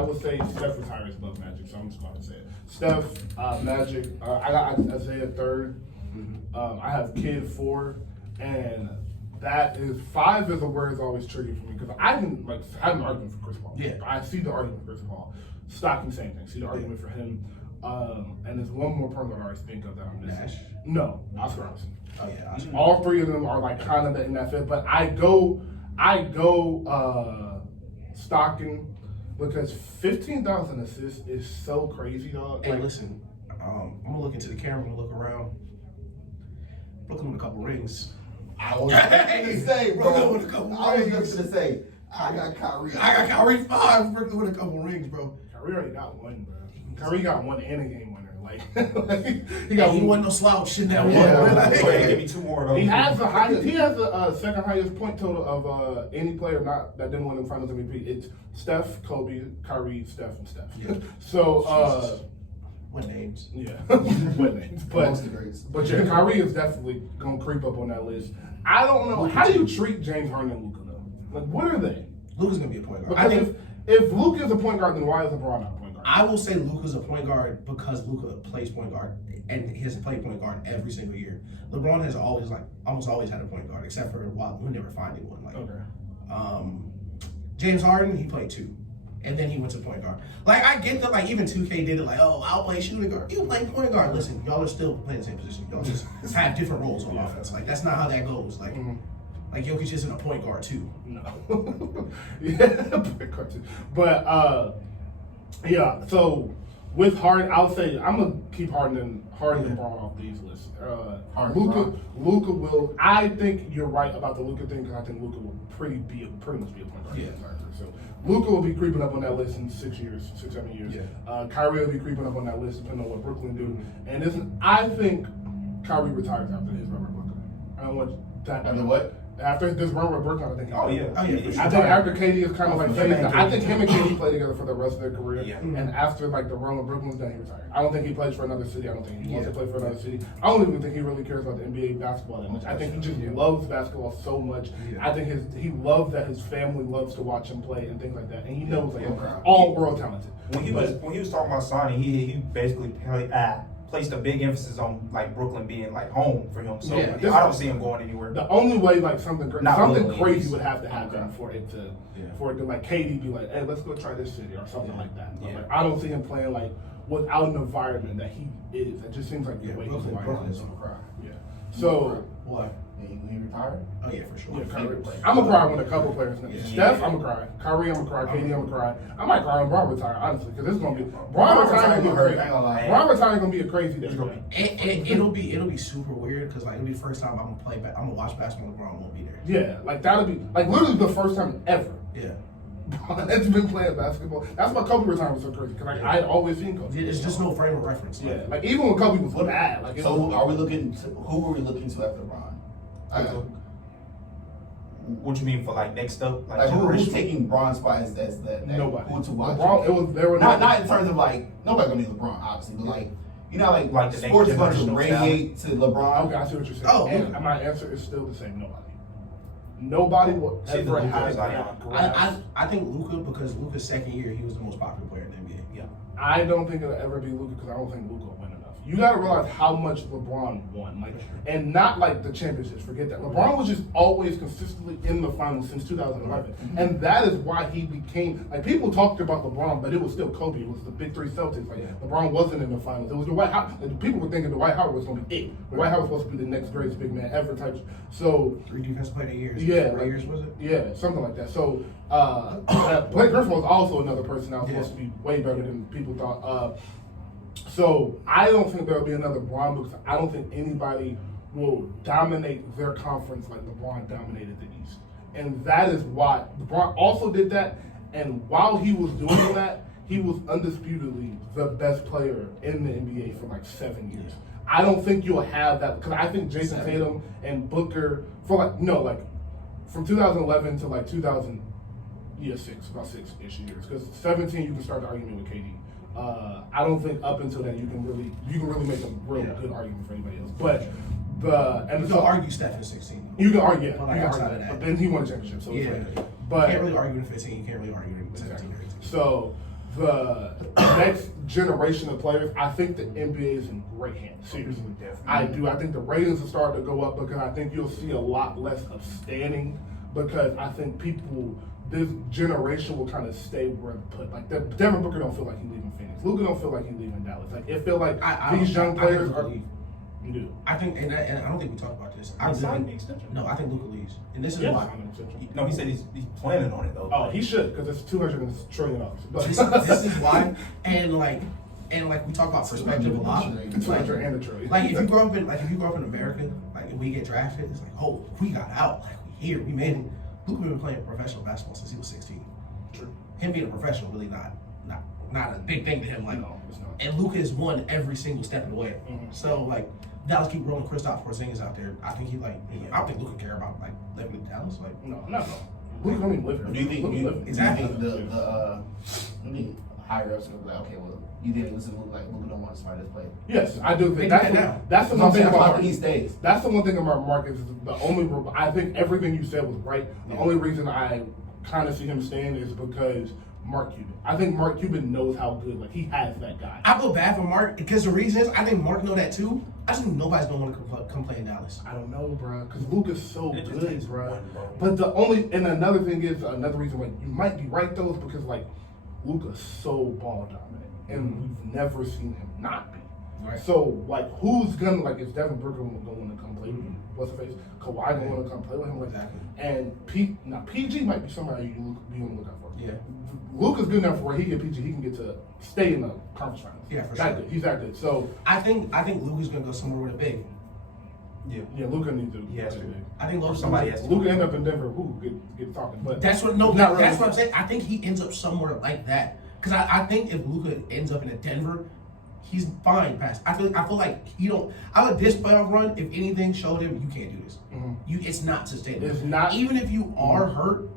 would say Steph retires above Magic, so I'm just going to say it. Steph, Magic. I got Isaiah 3rd. I have Kid 4, and that is 5 is a word that's always tricky for me because I have an argument for Chris Paul. Yeah. I see the argument for Chris Paul. Stockton, same thing. See the argument for him. And there's one more person that I always think of that I'm missing. Nash? No, Oscar Robertson. Oh yeah, All 3 of them are like kind of in that fit, but I go Stockton because 15,000 assists is so crazy, dog. Hey, listen, I'm gonna look into the camera, I'm gonna look around. Brooklyn with a couple rings. I was just gonna say, bro. Brooklyn with a couple I was rings. just gonna say, I got Kyrie. I got Kyrie 5, Brooklyn with a couple rings, bro. Kyrie already got one, bro. Kyrie got one and a game winner. Like he Yeah, got he one. wasn't no slouch in that Yeah. one. Go ahead, give me 2 more of those. He has the highest. He has the second highest point total of any player that didn't win the Finals MVP. It's Steph, Kobe, Kyrie, Steph, and Steph. Yeah. So What names? yeah, what names? Amongst the greats. But yeah, Kyrie is definitely gonna creep up on that list. I don't know. How do you treat James Harden and Luka though? Like, what are they? Luka's gonna be a point guard. Because I think if Luka is a point guard, then why is LeBron not a point guard? I will say Luka's a point guard because Luka plays point guard and he has played point guard every single year. LeBron has almost always had a point guard, except for when they were finding one. Like Okay. James Harden, he played 2. and then he went to point guard. Like, I get that, like, even 2K did it, like, oh, I'll play shooting guard. You play point guard. Listen, y'all are still playing the same position. Y'all just have different roles on offense. Like, that's not how that goes. Like, like Jokic isn't a point guard, too. No. Yeah, point guard, too. But, yeah, so with Harden, I'll say, I'm going to keep Harden and Braun off these lists. Luka will, I think you're right about the Luka thing, because I think Luka will pretty much be a point guard. Yeah. So Luka will be creeping up on that list in 6 years, 7 years. Yeah. Kyrie will be creeping up on that list depending on what Brooklyn do. And I think Kyrie retires after his run with Brooklyn. I don't want that. After what? After this run with Brooklyn, I think. Oh yeah. Oh, yeah. I think after KD is kind of like him and I think KD. him and KD play together for the rest of their career. Yeah. And after like the run with Brooklyn's done, he retired. I don't think he plays for another city. I don't think he wants Yeah. to play for another city. I don't even think he really cares about the NBA basketball that much. I think he just loves basketball so much. Yeah. I think he loves that his family loves to watch him play and things like that. And he knows like Okay. all world talented. When he was talking about signing, he basically placed a big emphasis on like Brooklyn being like home for him. So Yeah. I don't see him going anywhere. The only way like something Not really, crazy yes. would have to happen Okay. for it to like KD be like, hey, let's go try this city or something like that. But, Yeah. like, I don't see him playing like without an environment that he is. It just seems like the way he's wired. Brooklyn's I'm gonna cry. Yeah. So What? When he retired? Oh, yeah, for sure. yeah, Kyrie. Favorite player. I'm gonna cry when a couple players. Yeah. Steph, I'm gonna cry. Kyrie, I'm gonna cry. KD, I'm gonna cry. I might cry when Braun retire, honestly, because it's gonna be Braun Braun retiring. gonna hurt. I ain't gonna lie. Braun retiring gonna be a crazy day. And it'll be super weird because like it'll be the first time I'm gonna play. I'm gonna watch basketball. LeBron won't be there. Yeah, like that'll be like literally the first time ever. Yeah, That's been playing basketball. That's why Kobe retirement was so crazy because like I had always seen Kobe. it's just no frame of reference. Yeah, like even when Kobe was bad, like it So was, who are we looking to after Bron? What you mean for like next up? Like who's generational? taking Bron's spot as that nobody. who to watch? LeBron, there were not in terms of like nobody's gonna be LeBron, obviously, but like you know like the sports is next going to generational radiate to LeBron. Okay, I see what you're saying. Oh, and yeah. my answer is still the same. Nobody will See, ever Luka have is that on. grasp. I think Luka, because Luka's second year he was the most popular player in the NBA. Yeah. I don't think it'll ever be Luka because I don't think Luka will win enough. You got to realize how much LeBron won, like, and not like the championships. Forget that. LeBron was just always consistently in the finals since 2011, and that is why he became like people talked about LeBron, but it was still Kobe. It was the big three Celtics. Like LeBron wasn't in the finals. It was Dwight Howard. Like, people were thinking Dwight Howard was going to be it. Dwight Howard was supposed to be the next greatest big man ever. Type. So 3 defensive player of the year. yeah, 4 years was it? Yeah, something like that. So Blake Griffin was also another person that was supposed to be way better than people thought. So I don't think there'll be another Bron because I don't think anybody will dominate their conference like LeBron dominated the East. And that is why LeBron also did that. And while he was doing that, he was undisputedly the best player in the NBA for like 7 years. I don't think you'll have that because I think Jason Tatum and Booker from 2011 to like 2006, about 6-ish years. Because 17 you can start the argument with KD. I don't think up until that you can really make a real good argument for anybody else. But You can argue Steph in 16. you can argue, yeah, But you like can outside argue of that. But then he won a championship, so Yeah. it's like, You but can't really argue in 15. You can't really argue in 17 or 18. so the next generation of players, I think the NBA is in great hands. Seriously, I do. I think the ratings will start to go up because I think you'll see a lot less of standing because I think this generation will kind of stay where they put. Like Devin Booker don't feel like he's leaving Phoenix. Luka don't feel like he's leaving Dallas. Like it feel like these young players are. You do. I think, and I don't think we talked about this. I He signed really, the extension? no, I think Luka leaves, and this is Yes. why. No, he said he's planning on it though. Oh, he should because it's $200 trillion. But This is why, and like we talk about perspective a lot. it's Like, 200 and a trillion. like if you grow up in America, like and we get drafted, it's like, oh, we got out, like we here, we made it. Luka been playing professional basketball since he was 16. True. Him being a professional really not a big thing to him. Like, No, it's not. and Luka has won every single step of the way. Mhm. So like Dallas keep rolling Kristaps Porzingis out there. I think I don't think Luka care about like living in Dallas. Like, No. Luka don't even live here. Do you think Luka live here. Exactly. the higher ups gonna be like, okay, well, you didn't listen to Luka don't want somebody to play. Yes, I do They think do that's that now. that's the So one I'm thing saying about I Mark. think he stays. That's the one thing about Marcus. Is the only I think everything you said was right. The only reason I kind of see him staying is because Mark Cuban. I think Mark Cuban knows how good. Like he has that guy. I feel bad for Mark because the reason is I think Mark know that too. I just think nobody's gonna want to come play in Dallas. I don't know, bro, because Luka's so It just good, takes bro. one, bro. But another reason, like you might be right though, is because like Luka's so ball dominant, and we've never seen him not be. Right. So, like, who's gonna, like, is Devin Booker gonna want to come play with him? What's the face? Kawhi gonna want to come play with him? Like, Exactly. And PG might be somebody you want to look out for. Yeah. Luka's good enough for where he get PG, he can get to stay in the conference finals. Yeah, for that sure. Good. He's that good. So, I think Luka's gonna go somewhere with a big. yeah, Luka needs to. He has to. I think Somebody has to. Luka end up in Denver. Get talking, but That's what that's what I'm saying. I think he ends up somewhere like that. Because I think if Luka ends up in a Denver, he's fine past. I feel like this playoff run, if anything, showed him you can't do this. It's not sustainable. It's not. Even if you are hurt,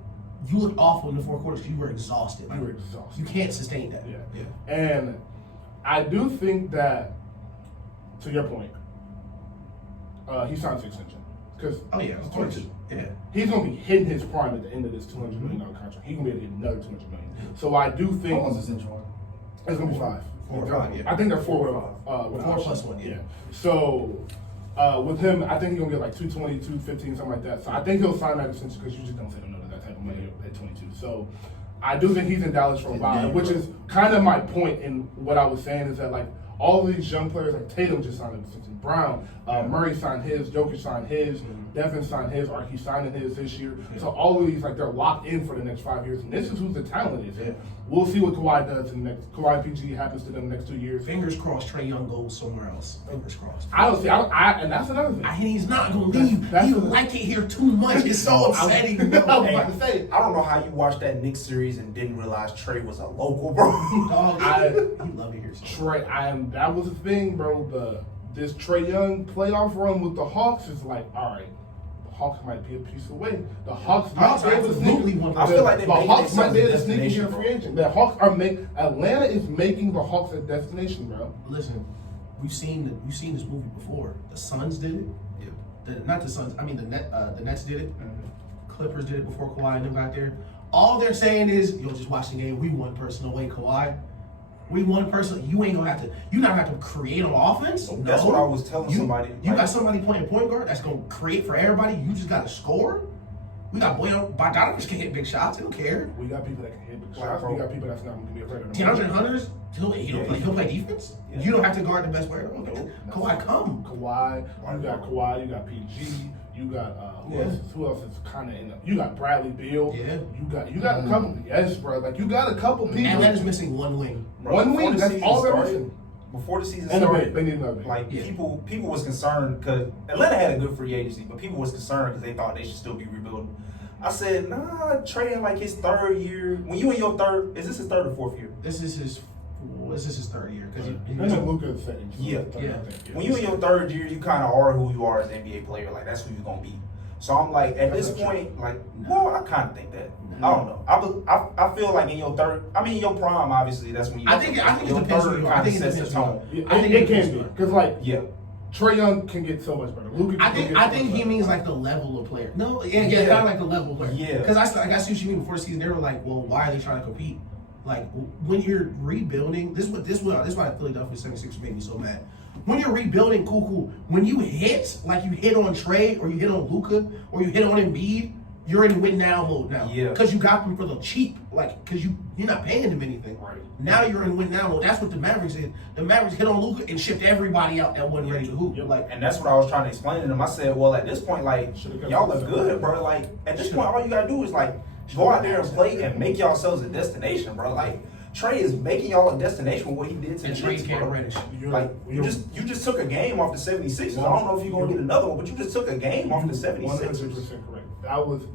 you look awful in the fourth quarter because you were exhausted. You were exhausted. You can't sustain that. Yeah. And I do think that, to your point, he signed 6 extension. Because Oh yeah, of course. Yeah. he's going to be hitting his prime at the end of this $200 million contract. He's going to be able to get another $200 million. So I do think How long is this intro? it's going to be 5. 4 or 5, yeah. I think they're 4 with 4 plus 1, yeah. So with him, I think he's going to get like 220, 215, something like that. So I think he'll sign that extension because you just don't say no to that type of money at 22. So I do think he's in Dallas for a while, which is kind of my point in what I was saying is that, like, all of these young players, like Tatum just signed an extension, Brown, Murray signed his, Jokic signed his, Devin signed his, or he's signing his this year. So all of these, like, they're locked in for the next 5 years, and this is who the talent is. Yeah. We'll see what Kawhi does in the next. Kawhi PG happens to them in the next 2 years. Fingers crossed, Trae Young goes somewhere else. Fingers crossed. I don't see. And that's another thing. He's not gonna leave. That's He what- like it here too much. It's so upsetting. I was about to say. I don't know how you watched that Knicks series and didn't realize Trey was a local, bro. Dog, he love it here. So. Trey, that was the thing, bro. This Trae Young playoff run with the Hawks is like, all right, the Hawks might be a piece away. The Hawks might be able to absolutely sneak. want I feel like the they made Hawks might be able to themselves a sneak into a destination, free agent. The Hawks are Atlanta is making the Hawks a destination, bro. Listen, we've seen this movie before. The Suns did it. Not the Suns. I mean the Nets did it. Clippers did it before Kawhi and them got there. All they're saying is, just watch the game. We one person away, Kawhi. We one person. You ain't gonna have to. You not have to create on offense. No. That's what I was telling somebody. You like, got somebody playing point guard that's gonna create for everybody. You just gotta score. We got Bogdanovich can hit big shots. He don't care. We got people that can hit big Like, shots. bro. We got people that's not going to be afraid of them. DeAndre Hunter's he'll play defense. Yeah. You don't have to guard the best player. Nope. Kawhi, come. Kawhi, you got PG, you got who else is kind of in the, you got Bradley Beal, Yeah. you got a couple, yes, bro, like you got a couple people. Atlanta's missing one wing. bro, one before wing, the that's season all they're started- missing. Before the season And a started, big, they need another big. like Yeah. people was concerned because Atlanta had a good free agency, but people was concerned because they thought they should still be rebuilding. I said, nah, Trey in like his 3rd year. When you in your third, is this his 3rd or 4th year? This is his 3rd year because And then Luka's second. Yeah. When you in your 3rd year, you kind of are who you are as an NBA player. Like that's who you're gonna be. So I'm like, at this point, like, well, I kind of think that. I don't know. I feel like in your your prime, obviously, that's when you. I think it your depends third on you. kind I of think it sets the depends on tone. you. I think it can be because like Yeah. Trey Young can get so much better. Luka I think he means like the level of player. No, yeah, kind of like the level of player. Yeah. Because I see what you mean before the season. They were like, well, why are they trying to compete? Like when you're rebuilding, this is why Philadelphia 76ers made me so mad. When you're rebuilding, cool. When you hit, like you hit on Trey or you hit on Luka or you hit on Embiid, you're in win now mode now. Yeah. Because you got them for the cheap, like because you're not paying them anything. Right. Now you're in win now mode. That's what the Mavericks did. The Mavericks hit on Luka and shipped everybody out that wasn't ready to hoop. Like And that's what I was trying to explain to them. I said, well, at this point, like, y'all look good, bro. Like, at this point, all you gotta do is like go out there and play and make yourselves a destination, bro. Like, Trey is making y'all a destination with what he did to and the Trey Knicks, can't bro. reddish. Like, you just took a game off the 76ers. I don't know if you're gonna get another one, but you just took a game off the 76ers. 100% correct.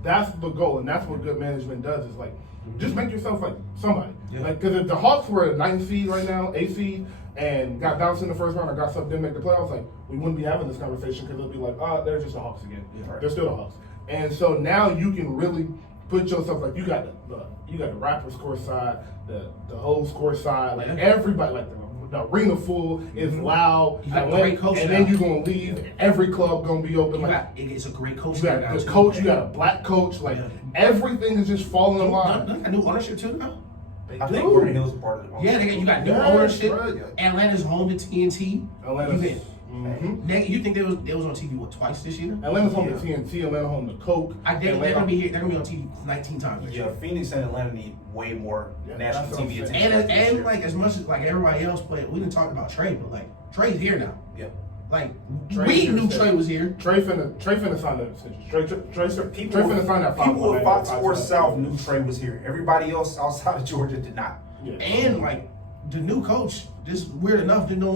That's the goal, and that's what good management does. Is like just make yourself like somebody. Yeah. Like because if the Hawks were a 9th seed right now, 8th seed, and got bounced in the first round or got something didn't make the playoffs, like we wouldn't be having this conversation because it'll be like, they're just the Hawks again. Yeah, right. They're still the Hawks, and so now you can really put yourself like you got the Raptors score side, the whole score side, like Yeah. everybody like the arena full is loud, You got a great coach and now. then you're gonna leave. Every club gonna be open. It's a great coach. You got now, the too. coach, you got a black coach, like Yeah. everything is just falling in line. Don't got new ownership too now. I think Gordon Hill's a part of the Yeah, you got new Yeah, ownership. bro, yeah. Atlanta's home to TNT. Atlanta's- You You think they was on TV twice this year? Atlanta's home to TNT, Atlanta home to Coke. They're gonna be here. They're gonna be on TV 19 times. Yeah, Phoenix and Atlanta need way more national TV attention. And like as much as like everybody else played, we didn't talk about Trey, but like Trey's here now. Yeah. Like we knew Trey was here. Trey finna sign that extension. Trey finna sign that. People with Fox Sports South knew Trey was here. Everybody else outside of Georgia did not. Yeah. And like the new coach, just weird enough, didn't know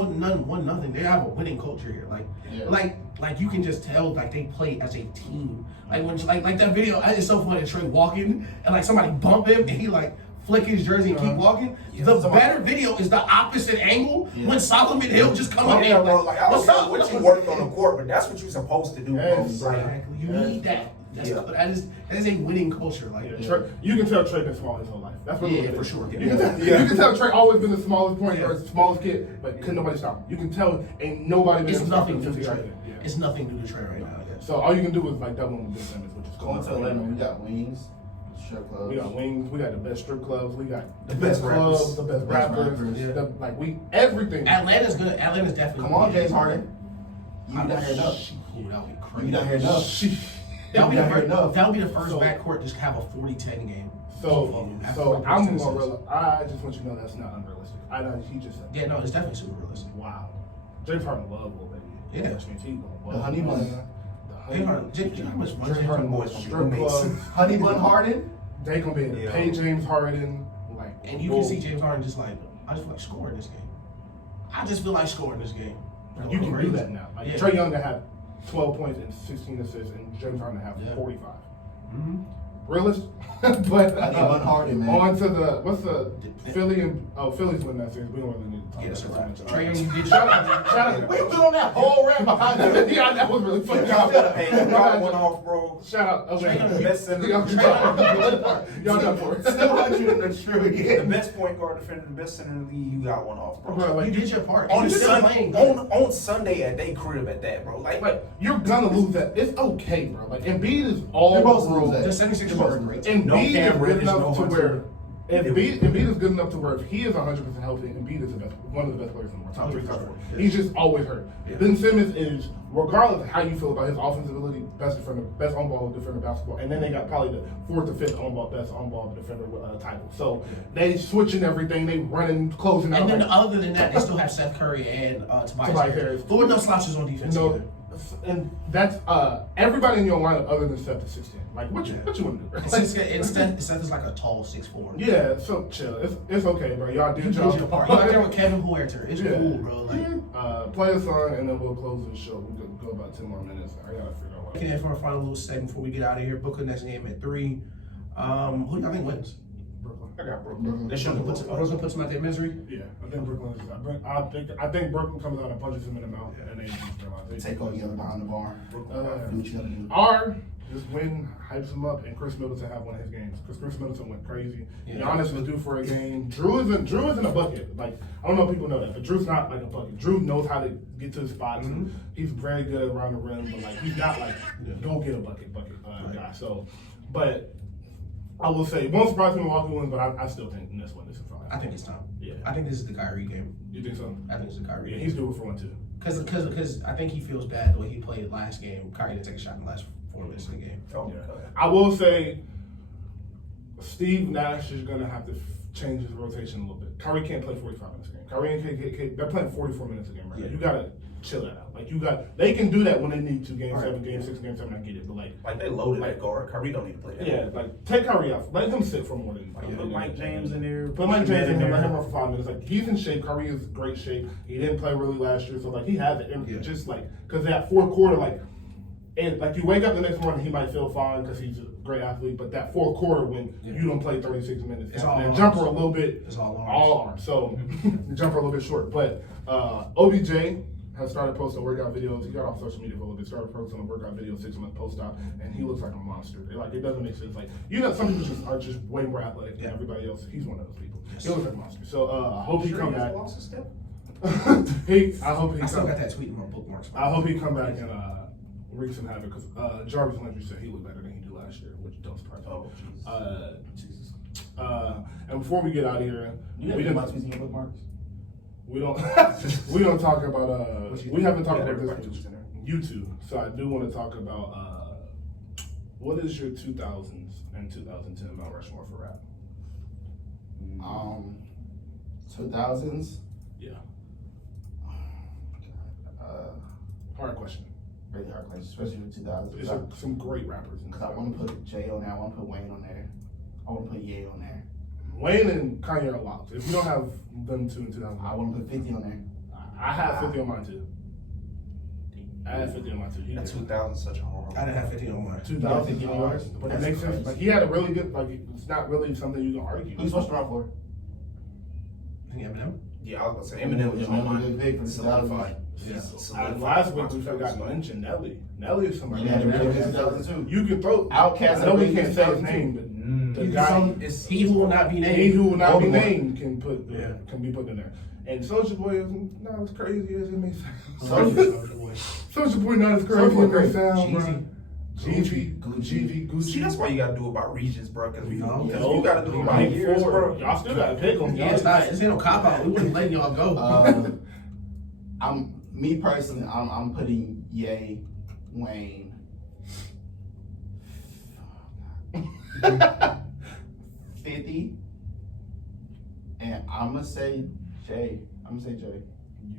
nothing. They have a winning culture here. Like you can just tell like they play as a team. Like when like that video, it's so funny. Trey walking and like somebody bump him and he like flick his jersey and keep walking. The better video is the opposite angle when Solomon Hill just come up Yeah, and bro. Like I don't know what you worked on the court, but that's what you're supposed to do, bro. Exactly. You need that. That is a winning culture. Like Trey, you can tell Trey been small his whole life. That's what for sure. You can tell Trey always been the smallest point guard, smallest kid, but couldn't nobody stop him. You can tell ain't nobody been. It's nothing new to Trey. Trey. It's nothing new to Trey right now. So all you can do is like double him with Ben Simmons, which is cool. Going to Atlanta, we got wings, strip clubs. We got wings. We got the best strip clubs. We got The best clubs, the best rappers. Everything. Atlanta's good. Atlanta's definitely. Come on, James Harden. You down here enough. That would be crazy. You down here enough. That would be the first backcourt just have a 40-10 game. So I'm more real. I just want you to know that's not unrealistic. I know he just said. Yeah, no, it's definitely super realistic. Wow. James Harden love little baby. Yeah. Which means he gonna love The honey bun. James Harden boys gonna be Strip roommates. clubs. Honey bun Harden. They gonna be able to pay James Harden like. And you can see James Harden just like, I just feel like scoring this game. I just feel like scoring this game. You can do that now. Like Trae Young to have 12 points and 16 assists, and James Harden to have 45. Mm-hmm. Realist, but Honey bun Harden, man. on to the Philly and Philly's winning that series. We don't really need to talk Yes, about that. Trae Young, you did Shout out. We was on that whole rap behind you. Yeah, that was really funny. Y'all went off, bro. Shout out. Okay. The best center. Y'all done for it. Still 100 in the true The again. best point guard defender, the best center in the league. You got one off, bro. Bro, like, You did your part. On You still Sunday, playing. on Sunday at their crib at that, bro. Like you're gonna lose that. It's okay, bro. Like Embiid is all You're supposed to lose world. that. The 76ers are great. Embiid is Cam good Reddish, enough no to Hunter. where Embiid is good enough to where if he is 100% healthy, Embiid is one of the best players in the world. Top 3, top 4. Yeah. He's just always hurt. Yeah. Ben Simmons is, regardless of how you feel about his offensive ability, best defender, best on-ball defender basketball, and then they got probably the 4th or 5th best on-ball defender title. So they switching everything, they running, closing out. And then other than that, they still have Seth Curry and Tobias Harris. There were no slouches on defense either. And that's everybody in your lineup other than Seth is 16. Like what you want to do? Bro? And Seth is like a tall 6'4". Yeah, so chill. It's okay, bro. Y'all You did did your part. You out there with Kevin Huerter. It's cool, bro. Like, play a song and then we'll close the show. We'll go about 10 more minutes. I gotta figure out what. looking at for our final little segment before we get out of here. Brooklyn next game at 3. Who do y'all think wins? Brooklyn. I got Brooklyn. They Brooklyn shouldn't puts them out their misery. Yeah, I think Brooklyn is. I think Brooklyn comes out and punches them in the mouth, and they realize Take all the other behind the bar. Do what you gotta do. R just win, hypes him up, and Chris Middleton have one of his games because Chris Middleton went crazy. Yeah. Giannis was due for a game. Drew isn't a bucket. Like I don't know if people know that, but Drew's not like a bucket. Drew knows how to get to his spots. Mm-hmm. He's very good around the rim, but like he's not like go get a bucket guy. So, but I will say it won't surprise me when Milwaukee wins, but I still think this one is a five. I think it's time. Yeah. I think this is the Kyrie game. You think so? I think it's the Kyrie Yeah, game. he's due for one too. Because I think he feels bad the way he played last game. Kyrie didn't take a shot in the last 4 minutes of the game. Oh, Yeah. I will say Steve Nash is going to have to change his rotation a little bit. Kyrie can't play 45 minutes a game. Kyrie and KK, they're playing 44 minutes a game right now. Yeah. You got to chill that out. Like they can do that when they need to. Game 7, game 6, game 7. I get it, but Like they loaded that guard. Kyrie don't need to play that. yeah, like take Kyrie out. Let him sit for more than. Put Mike James in there. Put Mike James in there. Let him run for 5 minutes. Like he's in shape. Kyrie is in great shape. He didn't play really last year, so like he has it. And just like because that fourth quarter, like, and like you wake up the next morning, he might feel fine because he's a great athlete. But that fourth quarter when you don't play 36 minutes, It's all and arms. jumper a little bit. It's all arms. All arms. So the jumper a little bit short. But OBJ has started posting workout videos. He got off social media for a little bit. Started posting a workout video 6 months post-op, and he looks like a monster. Like it doesn't make sense. Like some people just are just way more athletic than everybody else. He's one of those people. He looks like a monster. So I hope he come back. Lost a step. I hope he I still come. got that tweet in my bookmarks. I hope he come back and wreak some havoc because Jarvis Landry said he looked better than he did last year, which don't surprise me. Jesus. And before we get out of here, You we didn't didn't. watch me in your bookmarks? We don't we don't talk about we haven't talked about everybody this was in there. YouTube. So I do want to talk about what is your 2000s and 2010 Mount Rushmore for rap? 2000s. Yeah. Hard question. Really hard question, especially with 2000s. There's some great rappers in Cause I want to put Jay on there. I want to put Wayne on there. I want to put Ye on there. Wayne and Kanye are locked. If you don't have them two in 2000, I want to put 50 on there. I have 50 on mine too. I had 50 on mine too. That 2000 is such a horror. I didn't have 50 on mine. 2000 Yeah, 50 on yours? but it That's makes sense. crazy. Like he had a really good. Like it's not really something you can argue. Who's supposed to run for? I think Eminem. Yeah, I was about to say Eminem was on mine. Big for the Solidified. Yeah. Solidified. Last week we forgot to mention Nelly. Nelly is somebody. Yeah, they really good 2002. You can throw. Outkast I know we had can't a say really his good name, but the You guy. can It's he who will not be He named. who will not be Voldemort. named can be put in there. And Soulja Boy is not as crazy as it may sound. Soulja Boy not as crazy as it may sound, bro. Jeezy. Gucci. See, that's why you gotta do it by regions, bro. Because No. you gotta do it by Big years, Four. bro. Y'all still gotta pick them. Yeah, it's not. This ain't no cop out. We wouldn't let y'all go. I'm me personally. I'm putting Ye, Wayne, 50, and I'm gonna say Jay. I'm gonna say Jay.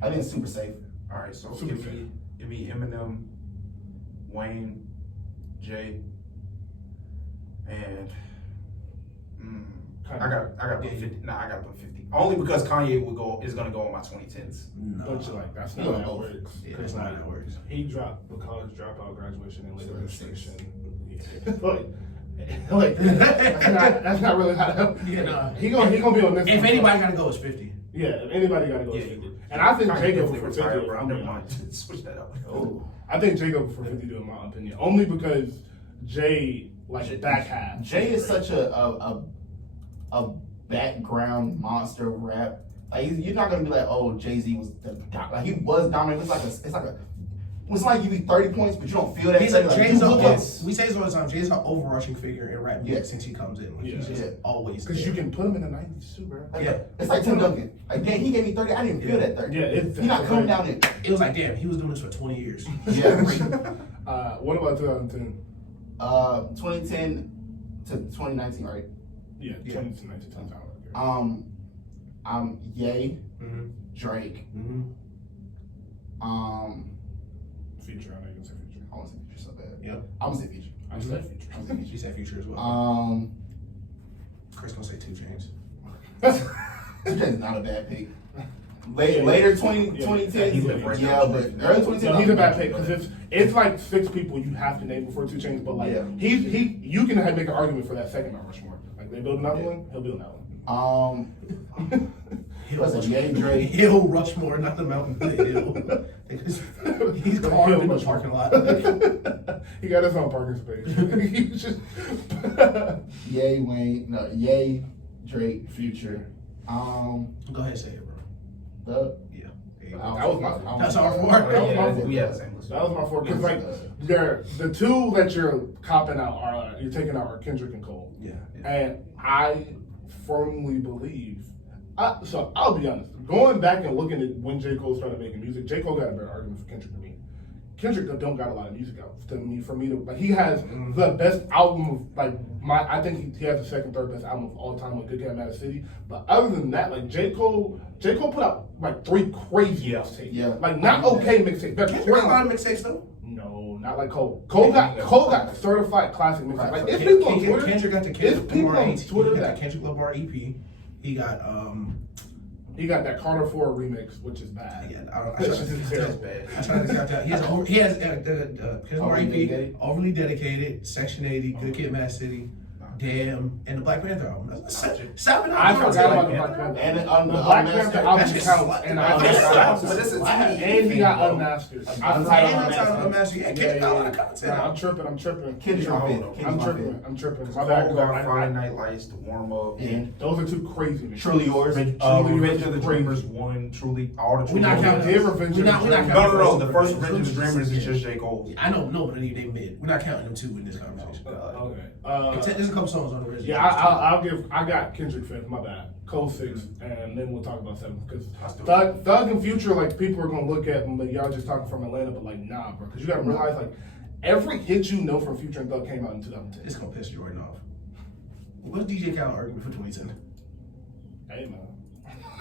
I think it's super safe. All right, so Super give me Eminem, Wayne, Jay, and I got put 50. Nah, I got put 50. Only because Kanye is gonna go on my 2010s. No. But you're like, that's not No. how that works. Yeah, that's not how that works. He dropped the college dropout, graduation, and later So registration. like that's not really how that. Yeah, no. He gonna be on this. If one. anybody gotta go, it's 50. Yeah, if anybody gotta go. Yeah, it's 50. And I think Kanye Jacob definitely for 50. retired, if bro. I'm Never being mind. honest. Switch that up. Oh, I think Jacob for 50 in my opinion. Only because Jay back half. Jay is such a background monster of rap. Like you're not gonna be like, oh, Jay-Z was like he was dominant. It's like you be 30 points, but you don't feel that. He's like, like Jay's you look up- we say this all the time. Jay's an overarching figure in rap music Yeah. since he comes in. Like, Yeah. He's just Yeah. always Because you can put him in the 90s too, bro. Like, Yeah. it's like Tim Duncan. Like, damn, he gave me 30. I didn't even feel that 30. Yeah, it's He's not coming down there. It was like, damn, he was doing this for 20 years. Yeah. What about 2010? 2010 to 2019, right? Yeah, Yeah. 2019. Ye, Mm-hmm. Drake. Mm-hmm. Future, I know you can say Future. I want to say Future so bad. Yep. I'm gonna say Future. I said Future. I'm gonna say She said Future as well. Future. Chris gonna say 2 Chainz. Future's not a bad pick. Later 2010, he's been breaking yeah, out. but early 2010. No, he's a bad pick because it's like 6 people you have to name before 2 Chainz, but like Yeah. you can make an argument for that second Mount Rushmore. Like they build another one, he'll build another one. What's it? Ye, Drake. Hill Rushmore, not the mountain, the hill. He's carved in the parking lot. He got his own parking space. He's just Ye, Wayne. No, Ye, Drake, Future. Go ahead and say it, bro. The Yeah. that was my That's our four. That was my Yeah, four. we had the same list. That was my 4 because like the 2 that you're copping out are you're taking out are Kendrick and Cole. Yeah. And I firmly believe, so I'll be honest, going back and looking at when J. Cole started making music, J. Cole got a better argument for Kendrick than me. Kendrick don't got a lot of music out for me to, like he has the best album of I think he has the second, third best album of all time with Good Kid, Mad City. But other than that, like J. Cole put out like 3 crazy mixtapes. Yeah. Like not okay mixtapes. They're Kendrick got a lot of crazy. mixtapes though. No, not like Cole. Cole got certified classic mixtapes. Like it's people on Twitter. Kendrick got the It's Kendrick people Lamar on EP. Twitter He got that the Kendrick Lamar EP. He got he got that Carter 4 remix, which is bad. yeah. I That's tried just to- terrible. bad. I tried to count that. He has the Kendrick Lamar Overly EP, Dedicated? Overly Dedicated, Section 80, Good Kid, Mad City, Damn, and the Black Panther album. That's 7 I albums. forgot about Like, the Black Panther. And The the Black Unmastered. Panther album That's just counts, like- and that's- but it's a and he got unmastered. Untitled And Unmastered. Untitled Unmastered. Yeah, Kendrick got a lot of content. Nah, I'm tripping. Kendrick's my fifth. I'm Kendrick's my fifth. tripping. Cole My bad. got Friday Night Lights to warm up. And Those are 2 crazy mixtapes. Truly Yours. Revenge of the Dreamers won. Truly, all the. We're not Truly counting Did Yours. Revenge We're of not the counting. Dreamers. No. The first Revenge of the Dreamers is just J. Cole. I know, no, but they mid. We're not counting them 2 in this conversation. Okay. There's a couple songs on the original. Yeah, I got Kendrick 5th, my bad. Cole 6th, and then we'll talk about 7th. Because Thug and Future, like, people are going to look at them, but y'all just talking from Atlanta, but like, nah, bro. Because you got to realize, like, every hit you know from Future and Thug came out in 2010. It's going to piss Jordan off. What's DJ Khaled argument for 2010? Hey, man.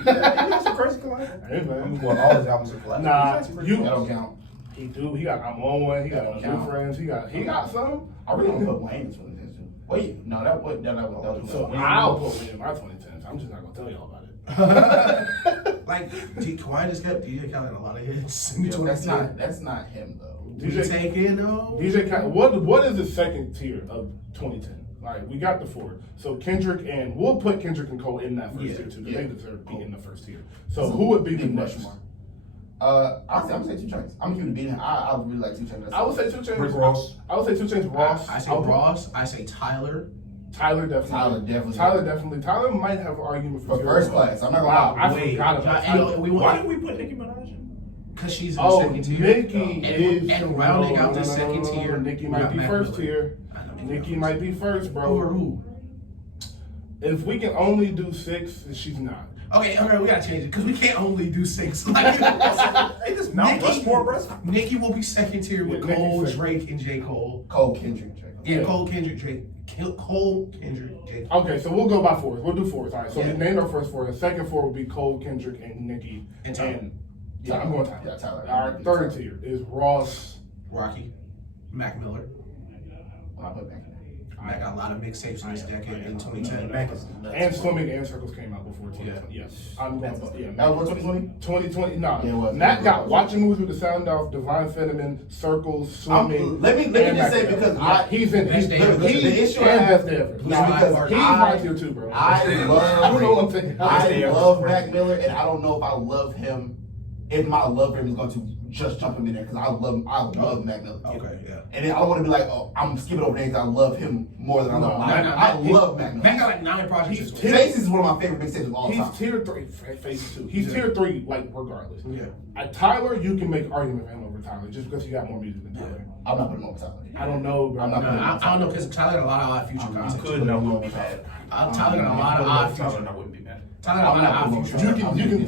That's a crazy collab. Hey, man. Well, all his albums are collabs. Nah, That don't count. He do. He got I'm on one. He got New Friends. He got some. I really don't put Wayne in 2010 too. Wait, no, that was So I'll put Wayne in my 2010s. I'm just not gonna tell y'all about it. Like, Kawhi just kept DJ Khaled a lot of hits in Yeah, 2010. that's not him though. DJ take in though. DJ Khaled, what is the second tier of 2010? All right, we got the 4. So Kendrick and we'll put Kendrick and Cole in that first tier too, because they deserve to be in the first tier. So who would be the next? Rushmore? I'm gonna say 2 Chainz. I'm gonna keep it beating. I really like 2 Chainz. I would say 2 Chainz. Rick Ross. I would say 2 Chainz. Ross. I say Ross. I say Tyler. Tyler definitely. Tyler might have an argument for first class. I'm not gonna Wow, lie. I forgot about Tyler. Why did we put Nicki Minaj in? Because she's in the second tier. Nicki is and rounding out the second tier. Nicki might be first tier. Nicki might be first, bro. Who or who? If we can only do 6, she's not. Okay, we gotta change it because we can't only do 6. Like, Hey, this Mount Rushmore, bro. Nicki will be second tier with Yeah, Cole, Nicki Drake, and J. Cole. Cole, Kendrick, Drake. Yeah, Cole, Kendrick, Drake. Cole, Kendrick, J. Cole. Okay, so we'll go by 4s. We'll do 4s. All right, so we named our first 4. The second 4 will be Cole, Kendrick, and Nicki. And Tyler. Yeah, I'm going Tyler. Yeah, Tyler. Our third tier is Ross. Rocky, Mac Miller. When I put back in I got a lot of mixtapes in this decade in 2010. And Swimming and Circles came out before 2020. Yes. I'm going there. That was 2020? 2020, nah. Yeah, it was. Matt got Watching Movies with the Sound Off, Divine Feminine, Circles, Swimming. Let me just say, because he's in Best Day Ever. The issue I and have- Best Day Ever. Now, because He's my tier 2, bro. I I don't know what I'm saying. love Mac Miller, and I don't know if I love him. If my love for him is going to just jump him in there, because I love Mac Miller. Okay, yeah. And then I don't want to be like, oh, I'm skipping over there because I love him more than I love. I love Mac Miller. Mac got like 9 projects. Faces is one of my favorite mixtapes of all time. He's tier 3, Faces 2. He's tier 3, like, regardless. Yeah. At Tyler, you can make argument for him over Tyler, just because he got more music than Tyler. I'm not putting him over Tyler. I don't know, bro. I'm not putting him over I don't know because Tyler got a lot of odd future content. You could, and I wouldn't be mad. Tyler got a lot of odd Tyler, future. and I wouldn't be mad. Tyler got a lot of odd future.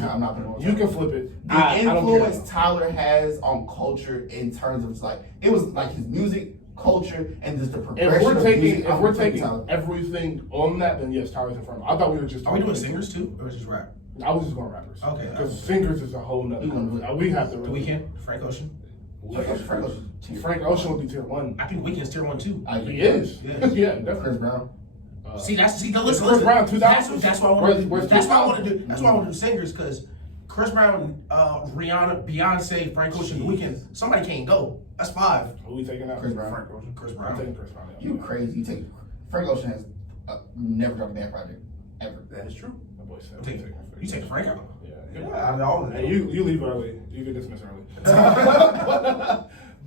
I'm not putting him over You can flip it. The I don't care. influence Tyler has on culture in terms of like it was like his music, culture, and just the progression. If we're of taking music, I'm putting taking Tyler. everything on that, then yes, Tyler's in front. I thought we were just. Are we doing talking- singers too, or is it just rap? I was just going rappers. Okay. Because singers is a whole nother. We have to. The Really, Weeknd, Frank Ocean. Frank Ocean would be tier 1. I think Weeknd's tier 1 too. He is. Yeah. Yeah, definitely. Chris Brown. See, the list. Chris Brown, 2000. That's why I want to. Where's That's why I 2000? want to do. That's why I want to do singers because Chris Brown, Rihanna, Beyonce, Frank Ocean, The Weeknd. Somebody can't go. That's 5. Who we taking out? Chris Brown. Frank Ocean, Chris I'm Brown. taking Chris Brown. You crazy? You take Frank Ocean has never dropped a bad project ever. That is true. My boy said. You take Frank out. Yeah. Yeah, I know all of that. Hey, you leave early. You get dismissed early.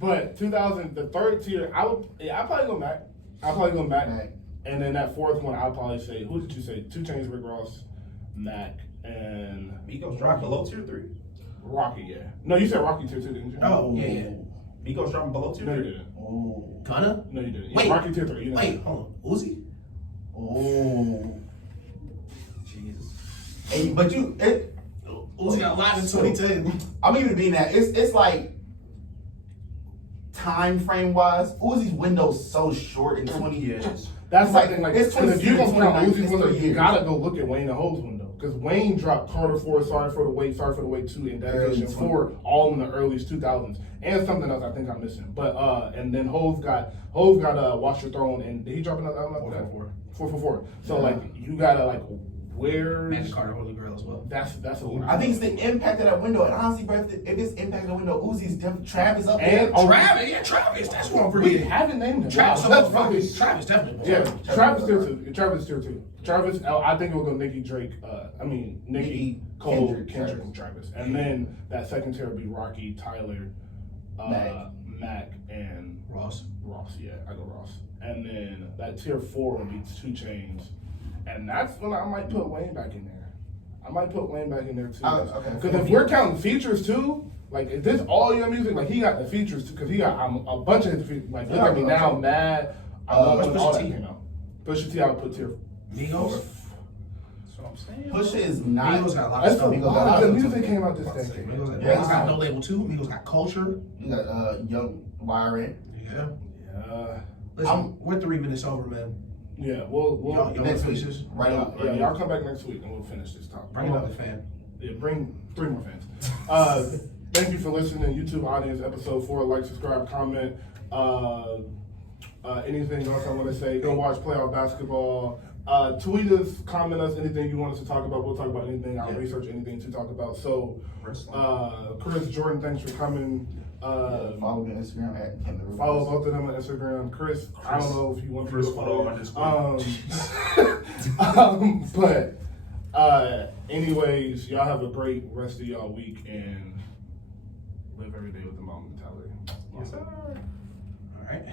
But 2000, the third tier, I'll probably go Mac. Mac. And then that fourth one, I'll probably say, who did you say? 2 Chainz, Rick Ross, Mac, and Migos dropped below tier 3. Rocky, yeah. No, you said Rocky tier 2, didn't you? Oh, yeah. Migos dropping below tier No, you 3. didn't. Oh. Gunna? No, you didn't. Wait. Rocky tier 3. You didn't. Wait, hold on. Uzi? Oh. Jesus. Hey, but Uzi got a lot in 2010. I'm even being that. It's like time frame wise, Uzi's window's so short in 20 years. That's Like, like, like, it's 'cause if you're gonna count 29, Uzi's it's window, 3 you years. gotta go look at Wayne and Ho's window. Because Wayne dropped Carter 4, Sorry for the Wait 2, and Dedication 4, all in the early 2000s. And something else I think I'm missing. But, and then Hove got Watch Your Throne, and did he drop another album after that? 444. So, like, you gotta, like, where's... Magic Carter, Holy Grail as well. That's a lot. I think it's the impact of that window. And honestly, bro, if it's impact of the window, Uzi's Travis up And- there. oh, Travis, that's what I'm We forgetting. haven't named him. Travis, That's probably... Travis definitely. Yeah, Travis tier 2. Travis tier 2. Travis, I think it will go Nicki, Drake, Nicki, Cole, Kendrick, and Travis. And then that second tier would be Rocky, Tyler, Mac, and Ross. Yeah, I go Ross. And then that tier 4 would be 2 Chainz. And that's when I might put Wayne back in there. Too. Okay. Because if we're counting features too, like if this all your music, like he got the features too, because he got a bunch of his features. Like Look at Me Now, Mad, What's all that Pusha T? came out. Pusha T, I would put tier Migos. That's what I'm saying. Pusha is not. Migos got a lot of That's stuff. a Migos got a lot lot of of good stuff. music came out this decade. Migos got No Label 2. Migos got Culture. You got Young YRN. Yeah. Yeah. Listen, we're 3 minutes over, man. Yeah, we'll Y'all next week. faces. Right up. yeah, y'all come back next week and we'll finish this topic. Bring another fan. Yeah, bring 3 more fans. Thank you for listening, YouTube audience, episode 4. Like, subscribe, comment. Anything else I want to say? Go watch playoff basketball. Tweet us, comment us, anything you want us to talk about. We'll talk about anything. I'll research anything to talk about. So, Chris, Jordan, thanks for coming. Follow me on Instagram at Kevin Rivers. Follow both of them on Instagram. Chris, I don't know if you want Chris to follow. _. Anyways, y'all have a great rest of y'all week and live every day with the mom mentality. Yes, sir. All right.